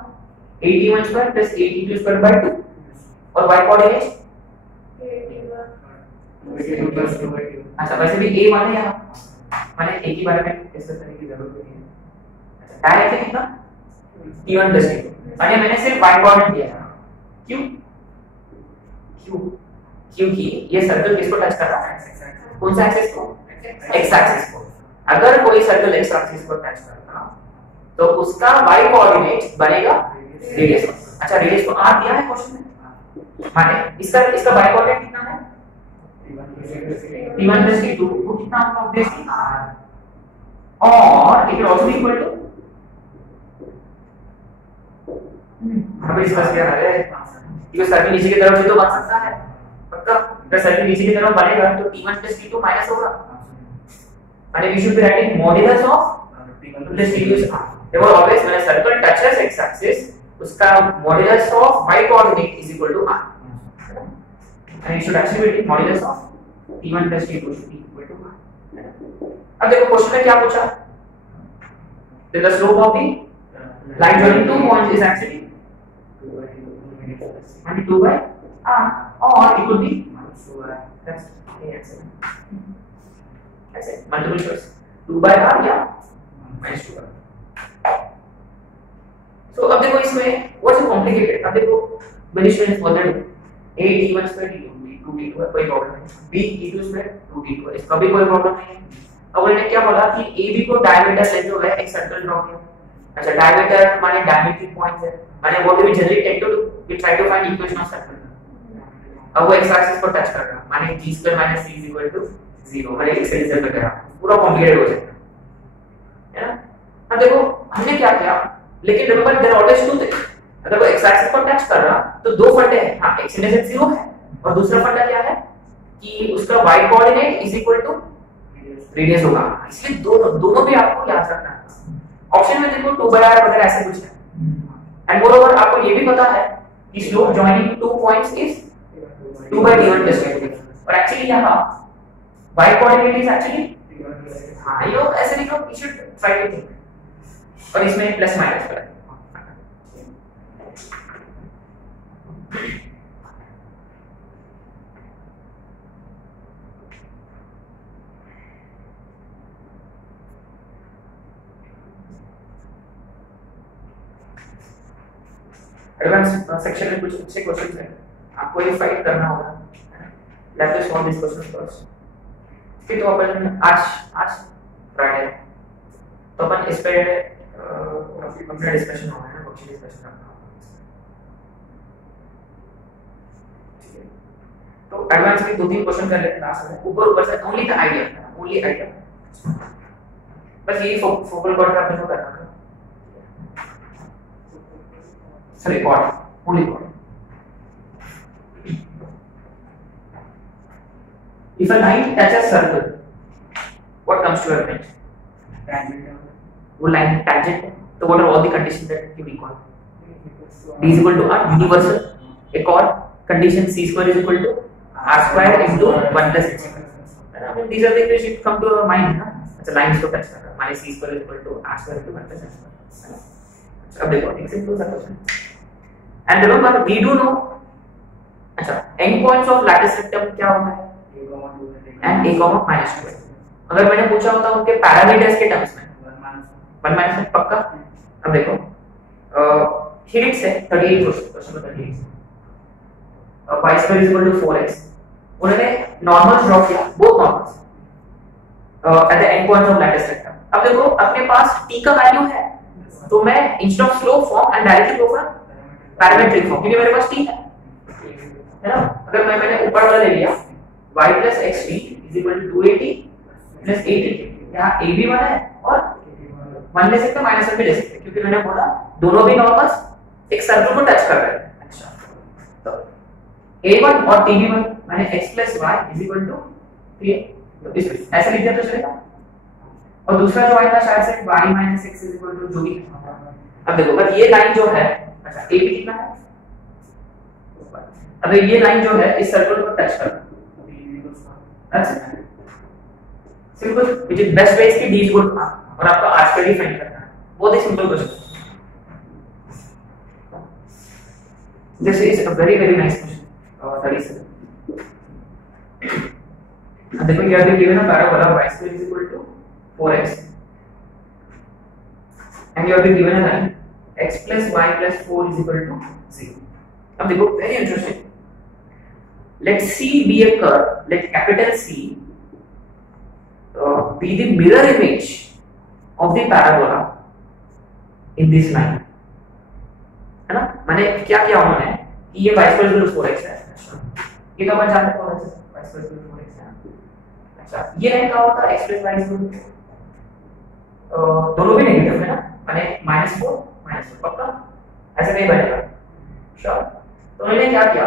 AD1 square plus AD2 square by 2, और y कोऑर्डिनेट अच्छा वैसे भी A1 है यहाँ, मैंने एक ही बारे में डिस्कस करने की जरूरत नहीं है. अच्छा डायरेक्टली कितना? T1 प्लस T2, और मैंने सिर्फ y कोऑर्डिनेट दिया है. क्यों? क्योंकि ये सर्कल किसको टच कर रहा है? कौन सा एक्सिस को? एक्स एक्सिस को. अगर कोई सर्कल एक्स एक्सिस को टच करता तो उसका y कोऑर्डिनेट बनेगा रेडियस. अच्छा रेडियस को r दिया है क्वेश्चन में, माने इसका y कोऑर्डिनेट कितना है? T1 plus T2, वो कितना होगा? ऑब्वियसली r, और it will also equal to, अभी इसका क्या है? क्योंकि सर्किल नीचे की तरफ भी तो बन सकता है पक्का। अगर सर्किल नीचे की तरफ बनेगा तो t1 + t2 माइनस होगा, and we should be writing modulus of t1 + t2 is r. Therefore always when a circle touches x axis उसका modulus of y coordinate is equal to r, and you should actually write modulus of t1 + t2 should be equal to r. अब देखो question में क्या पूछा, the slope of the line joining two points is actually 2 by r, or it could be that's the answer. That's it, multiple choice 2 by r या -2 r. So अब देखो इसमें what's complicated, अब देखो many students बोलते हैं a t1 square t2 b2 t2 है, कोई प्रॉब्लम नहीं, b t2 square 2 t2 है, इसका भी कोई प्रॉब्लम नहीं है। अब उन्होंने क्या बोला कि ab को डायमीटर ले जो है एक सर्कल ड्रॉ किया। अच्छा, डायमीटर माने डायमीट्रिक पॉइंट्स है, माने what we generally tend to do, we try to find equation of circle. अब वो x एक्सिस को टच कर रहा है, माने g² - c 0, माने x रिजल्ट वगैरह पूरा कॉम्प्लिकेटेड हो जाएगा, है ना। अब देखो हमने क्या किया, लेकिन remember there always two things, अगर वो x एक्सिस को टच कर रहा तो दो फंडे हैं, हां x इंटरसेक्ट 0 है, और दूसरा फंडा क्या है कि उसका y coordinate is equal to radius होगा, इसलिए दोनों भी आपको याद रखना है। ऑप्शन में देखो 2 by r वगैरह ऐसे कुछ है, एंड मोरओवर आपको ये भी पता है कि slope joining two points is 2 by t1 + t2, और एक्चुअली यहां y कोऑर्डिनेट इज एक्चुअली, हां ये लोग ऐसे लिखो, you should try to think, और इसमें प्लस माइनस करें। एडवांस सेक्शन में कुछ अच्छे क्वेश्चंस हैं, आपको ये फाइट करना होगा। Let us solve this question first. फिर तो अपन आज फ्राइडे तो अपन इस पे अपना डिस्कशन होगा ना, कुछ डिस्कशन करना होगा। ठीक है, तो एडवांस में 2-3 क्वेश्चन कर लेते हैं लास्ट में, ऊपर से only the idea, only idea, बस यही फोकल पॉइंट पे अपन को करना है। Sorry, chord, only chord. If a line touches circle, what comes to your mind? Tangent. वो line tangent है, तो what are all the conditions that you recall? D is equal to R, universal. एक और condition C square is equal to R square into 1 plus H. I mean, these are the equations that come to your mind, ना? अच्छा, lines को touch कर रहा है, माने C square is equal to R square into 1 plus H square. अब देखो, एक simple सा question. And remember, we do know, अच्छा, end points of lattice rectum क्या होता है? and a comma -2। अगर मैंने पूछा होता उनके पैरामीटर्स के टर्म्स में 1 - पक्का। अब देखो हिट्स है 38 क्वेश्चन में 38, y square is equal to 4x, उन्होंने नॉर्मल्स ड्रॉ किया, both normals at the end points of lattice rectum. अब देखो अपने पास t का वैल्यू है, तो मैं instead of slope form and directly go for parametric form, क्योंकि मेरे पास t है ना। अगर मैंने ऊपर वाला ले लिया y + xt = 2at + 80, यहाँ a भी 1 है और 1 ले सकते हैं, -1 भी ले सकते हैं, क्योंकि मैंने बोला दोनों भी नॉर्मल्स एक सर्कल को टच कर रहे हैं। अच्छा, तो a1 और t भी 1, माने x + y = 3a, तो इस ऐसे लिख दिया तो चलेगा। और दूसरा जो आएगा शायद से y - x = जो भी। अब देखो अगर ये लाइन जो है, अच्छा a भी कितना है, अगर ये लाइन जो है इस सर्कल को टच कर रहा है, अच्छा simple, which is best way इसकी d इज गुड, और आपको r स्क्वायर फाइंड करना है, बहुत ही simple question. This is a very nice question. 37 अब देखो ये अभी गिवन है parabola y square = 4x and you have been given a line x + y + 4 = 0। अब देखो very interesting, let C be a curve, let capital C be the mirror image of the parabola in this line, है ना। माने क्या किया उन्होंने कि ये y square = 4x है, ये तो अपन जानते हैं 4x y square = 4x है। अच्छा ये लाइन का होता है x + y दोनों भी नेगेटिव है ना, माने -4 पक्का, ऐसे नहीं बनेगा श्योर। तो उन्होंने क्या किया,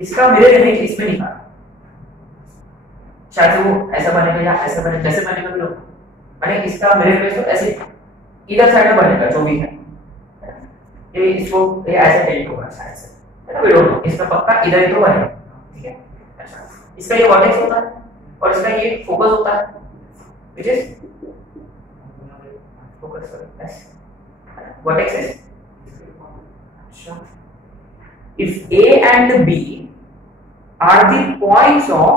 इसका मिरर इमेज इसमें निकाला, शायद वो ऐसा बनेगा या ऐसा बनेगा, जैसे बनेगा भी लोग मैंने इसका मिरर इमेज तो ऐसे इधर साइड में बनेगा जो भी है, ये इसको ये ऐसे टिल्ट होगा शायद से, है ना, वी डोंट नो, इसका पक्का इधर ही तो बनेगा, ठीक है। अच्छा, इसका ये वर्टेक्स होता है और इसका ये फोकस होता है, which is focus, yes, vertex is, अच्छा, if A and B are the points of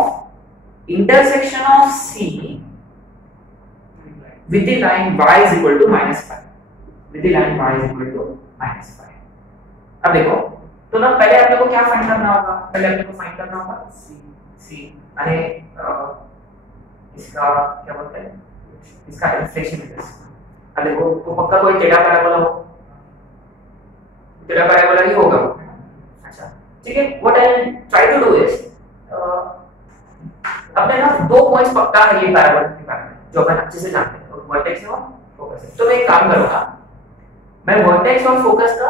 intersection of C with the line y is equal to -5, with the line y is equal to -5। अब देखो तो ना पहले आप लोगों को क्या फाइंड करना होगा, पहले आप लोगों को फाइंड करना होगा C, अरे इसका क्या बोलते हैं, इसका इंटरसेक्शन इंडेक्स। अब देखो तो पक्का कोई टेढ़ा पैराबोला हो, टेढ़ा पैराबोला ही होगा, अच्छा ठीक है। What I try to do is अपने ना दो पॉइंट्स पक्का है ये पैराबोला के बारे में जो अपन अच्छे से जानते हैं, वर्टेक्स और फोकस है। तो मैं एक काम करूंगा, मैं वर्टेक्स और फोकस का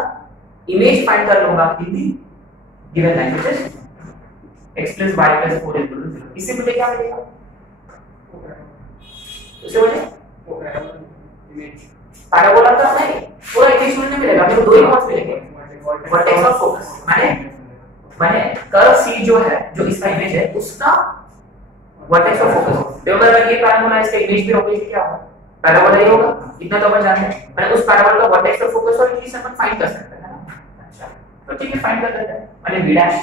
इमेज फाइंड कर लूंगा in the given line which is x + y + 4 = 0। इससे मुझे क्या मिलेगा, इससे मुझे इमेज पैराबोला का नहीं पूरा इमेज नहीं मिलेगा, मेरे दो ही पॉइंट्स मिलेंगे, वर्टेक्स और फोकस। मैंने कर्व C जो है, जो इसका इमेज है, उसका वर्टेक्स और फोकस। देखो अगर ये पैराबोला, इसका इमेज भी ऑब्वियसली क्या होगा, पैराबोला ही होगा, इतना तो अपन जानते हैं। मैंने उस पैराबोला का वर्टेक्स और फोकस और इमेज अपन फाइंड कर सकते हैं ना। अच्छा तो ठीक है, फाइंड कर लेते हैं। मैंने v डैश,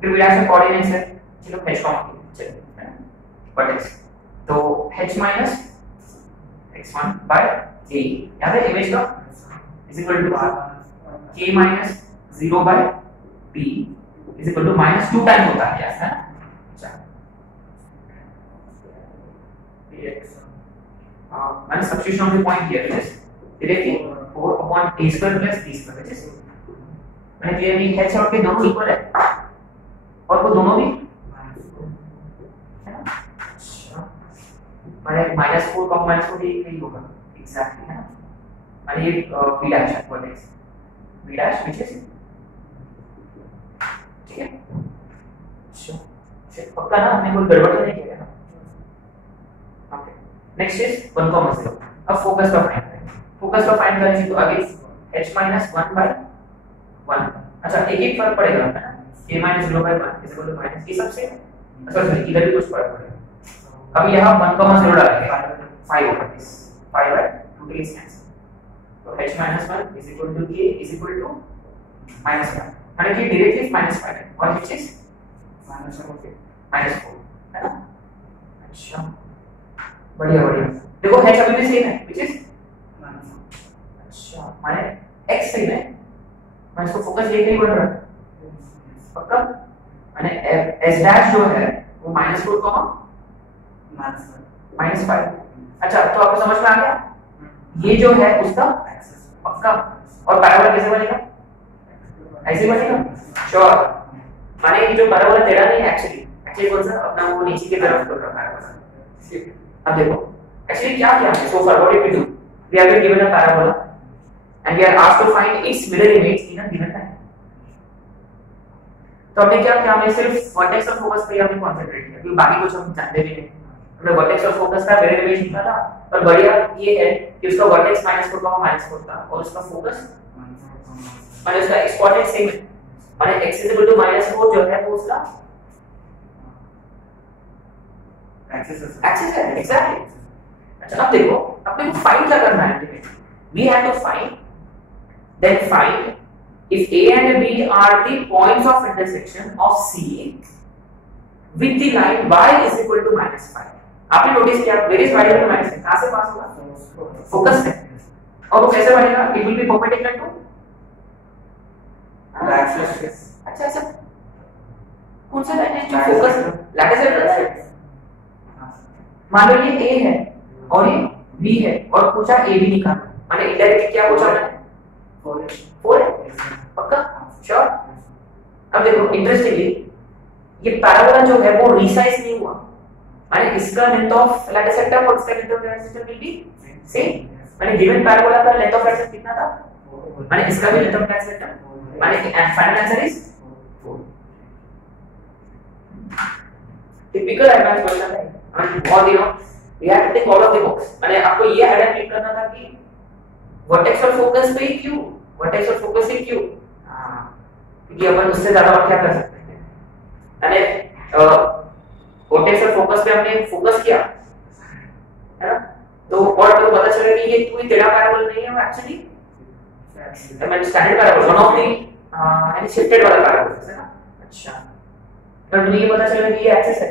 फिर v डैश का कोऑर्डिनेट्स है, चलो h का चलिए वर्टेक्स, तो h - x1 by a, यहां पे इमेज का is equal to k - 0 by p is equal to -2 time होता है यार, है ना। अच्छा px मैंने substitution of the point here is directly 4/a² + b² which is मैंने क्लियरली h और k दोनों इक्वल है और वो दोनों भी है ना। अच्छा मैंने -4 का -4 ही होगा एग्जैक्टली, है ना। मैंने ये v डैश है vertex v dash which is ठीक है। अच्छा पक्का ना, हमने कोई गड़बड़ तो नहीं किया ना। Okay next is 1,0। अब फोकस का फाइंड करें, फोकस का फाइंड करेंगे तो अगेन h - 1 by 1। अच्छा एक ही फर्क पड़ेगा है ना, k - 0 by 1 is equal to minus, ये सबसे सॉरी इधर भी कुछ फर्क पड़ेगा। अब यहां 1,0 डालेंगे 5 होगा, इस 5 by 2 के कैंसिल, तो h - 1 is equal to k is equal to -1, यानी कि डायरेक्टली -5 है और व्हिच इज -4 है ना। अच्छा बढ़िया बढ़िया, देखो h अभी भी सेम है व्हिच इज अच्छा माने x सेम है, मैं इसको फोकस लेके ही बढ़ रहा है पक्का। माने s डैश जो है वो -4 -5। अच्छा तो आपको समझ में आ गया, ये जो है उसका पक्का। और पैराबोला कैसे बनेगा, ऐसे बनेगा श्योर। माने ये जो पैराबोला टेढ़ा नहीं है, एक्चुअली कौन सा अपना वो नीचे की तरफ कर रहा है। अब देखो एक्चुअली क्या किया हमने, so for what did we do, we have been given a parabola and we are asked to find its mirror image in a given line. तो हमने क्या किया, हमने सिर्फ वर्टेक्स और फोकस पे हमने कंसंट्रेट किया, क्योंकि बाकी कुछ हम जानते भी नहीं। हमने वर्टेक्स और फोकस का मिरर इमेज निकाला, और बढ़िया ये है कि उसका वर्टेक्स -4 था और उसका फोकस माने उसका x कोऑर्डिनेट सेम है, माने x = -4 जो है वो उसका एक्सिस है एग्जैक्टली। अच्छा अब देखो अपने को फाइंड क्या करना है, we have to find then find if A and B are the points of intersection of C with the line y is equal to -5। आपने नोटिस किया where is y equal to -5, कहां से पास होगा, focus से। और वो कैसे बनेगा, it will be perpendicular to axis. अच्छा अच्छा कौन सा लाइन है जो फोकस लैटिस है, मान लो ये A है और ये B है और पूछा A B निकालना, माने इनडायरेक्टली क्या पूछा मैंने 4 है पक्का श्योर। अब देखो इंटरेस्टिंगली ये पैराबोला जो है वो रीसाइज नहीं हुआ, माने इसका लेंथ ऑफ लैटिस सेक्टर और इसका length of latus rectum will be same. माने गिवन पैराबोला का लेंथ ऑफ लैटिस कितना था, माने इसका भी लेंथ ऑफ लैटिस सेक्टर, माने final answer is typical advance question है, और you know we have to think out of the box. मैंने आपको ये आइडेंटिफाई करना था कि वर्टेक्स और फोकस पे क्यों, वर्टेक्स और फोकस से क्यों, क्योंकि अपन उससे ज्यादा और क्या कर सकते हैं। मैंने वर्टेक्स और फोकस पे हमने फोकस किया है ना, तो और तो पता चला कि ये कोई टेढ़ा पैराबोल नहीं है, वो एक्चुअली मैं स्टैंडर्ड पैराबोल, वन ऑफ द यानी शिफ्टेड वाला पैराबोल है ना। अच्छा, तो मुझे ये पता चला कि ये एक्सिस है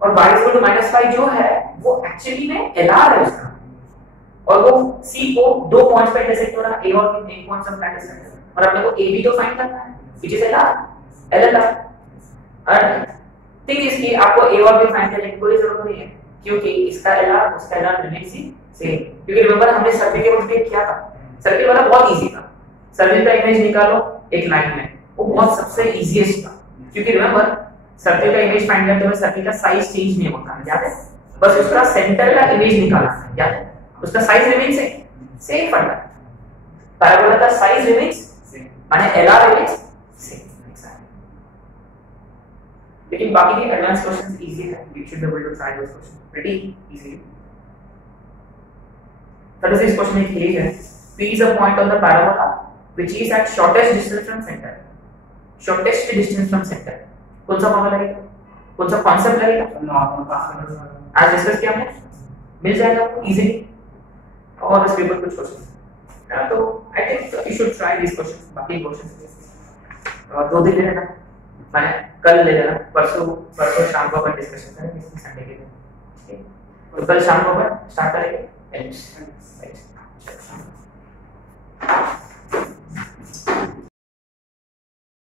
और y इक्वल टू -5 जो है वो एक्चुअली में LR है उसका, और वो C को दो पॉइंट्स पे इंटरसेक्ट हो रहा है, A और B एक पॉइंट सब इंटरसेक्ट, और अपने को AB तो फाइंड करना है व्हिच इज LR। और थिंग इज कि आपको A और B फाइंड करने की कोई जरूरत नहीं है, क्योंकि इसका LR उसका LR रिमेन सेम। क्योंकि रिमेंबर हमने सर्किल के वक्त किया था, सर्किल वाला बहुत इजी था, सर्किल का इमेज निकालो एक लाइन में, वो बहुत सबसे इजीएस्ट था। क्योंकि रिमेंबर सर्किल का इमेज फाइंड करते हुए सर्किल का साइज चेंज नहीं होता है, याद है, बस उसका सेंटर का इमेज निकालना है, याद है, उसका साइज रिमेन सेम फंडा, पैराबोला का साइज रिमेन माने LR रिमेन सेम। लेकिन बाकी के एडवांस क्वेश्चंस इजी है, you should be able to try those questions pretty easily. That is, this question is clear. P is a point on the parabola which is at shortest distance from center. Shortest distance from center. कौन सा formula लगेगा, कौन सा concept लगेगा, आज discuss किया हमने, मिल जाएगा आपको इजीली। और इसके ऊपर कुछ क्वेश्चन तो I think you should try this question. बाकी क्वेश्चन और 2 दिन ले लेना, मैंने कल ले लेना, परसों शाम को अपन डिस्कशन करेंगे इसमें संडे के दिन, ठीक है। तो कल शाम को अपन स्टार्ट करेंगे।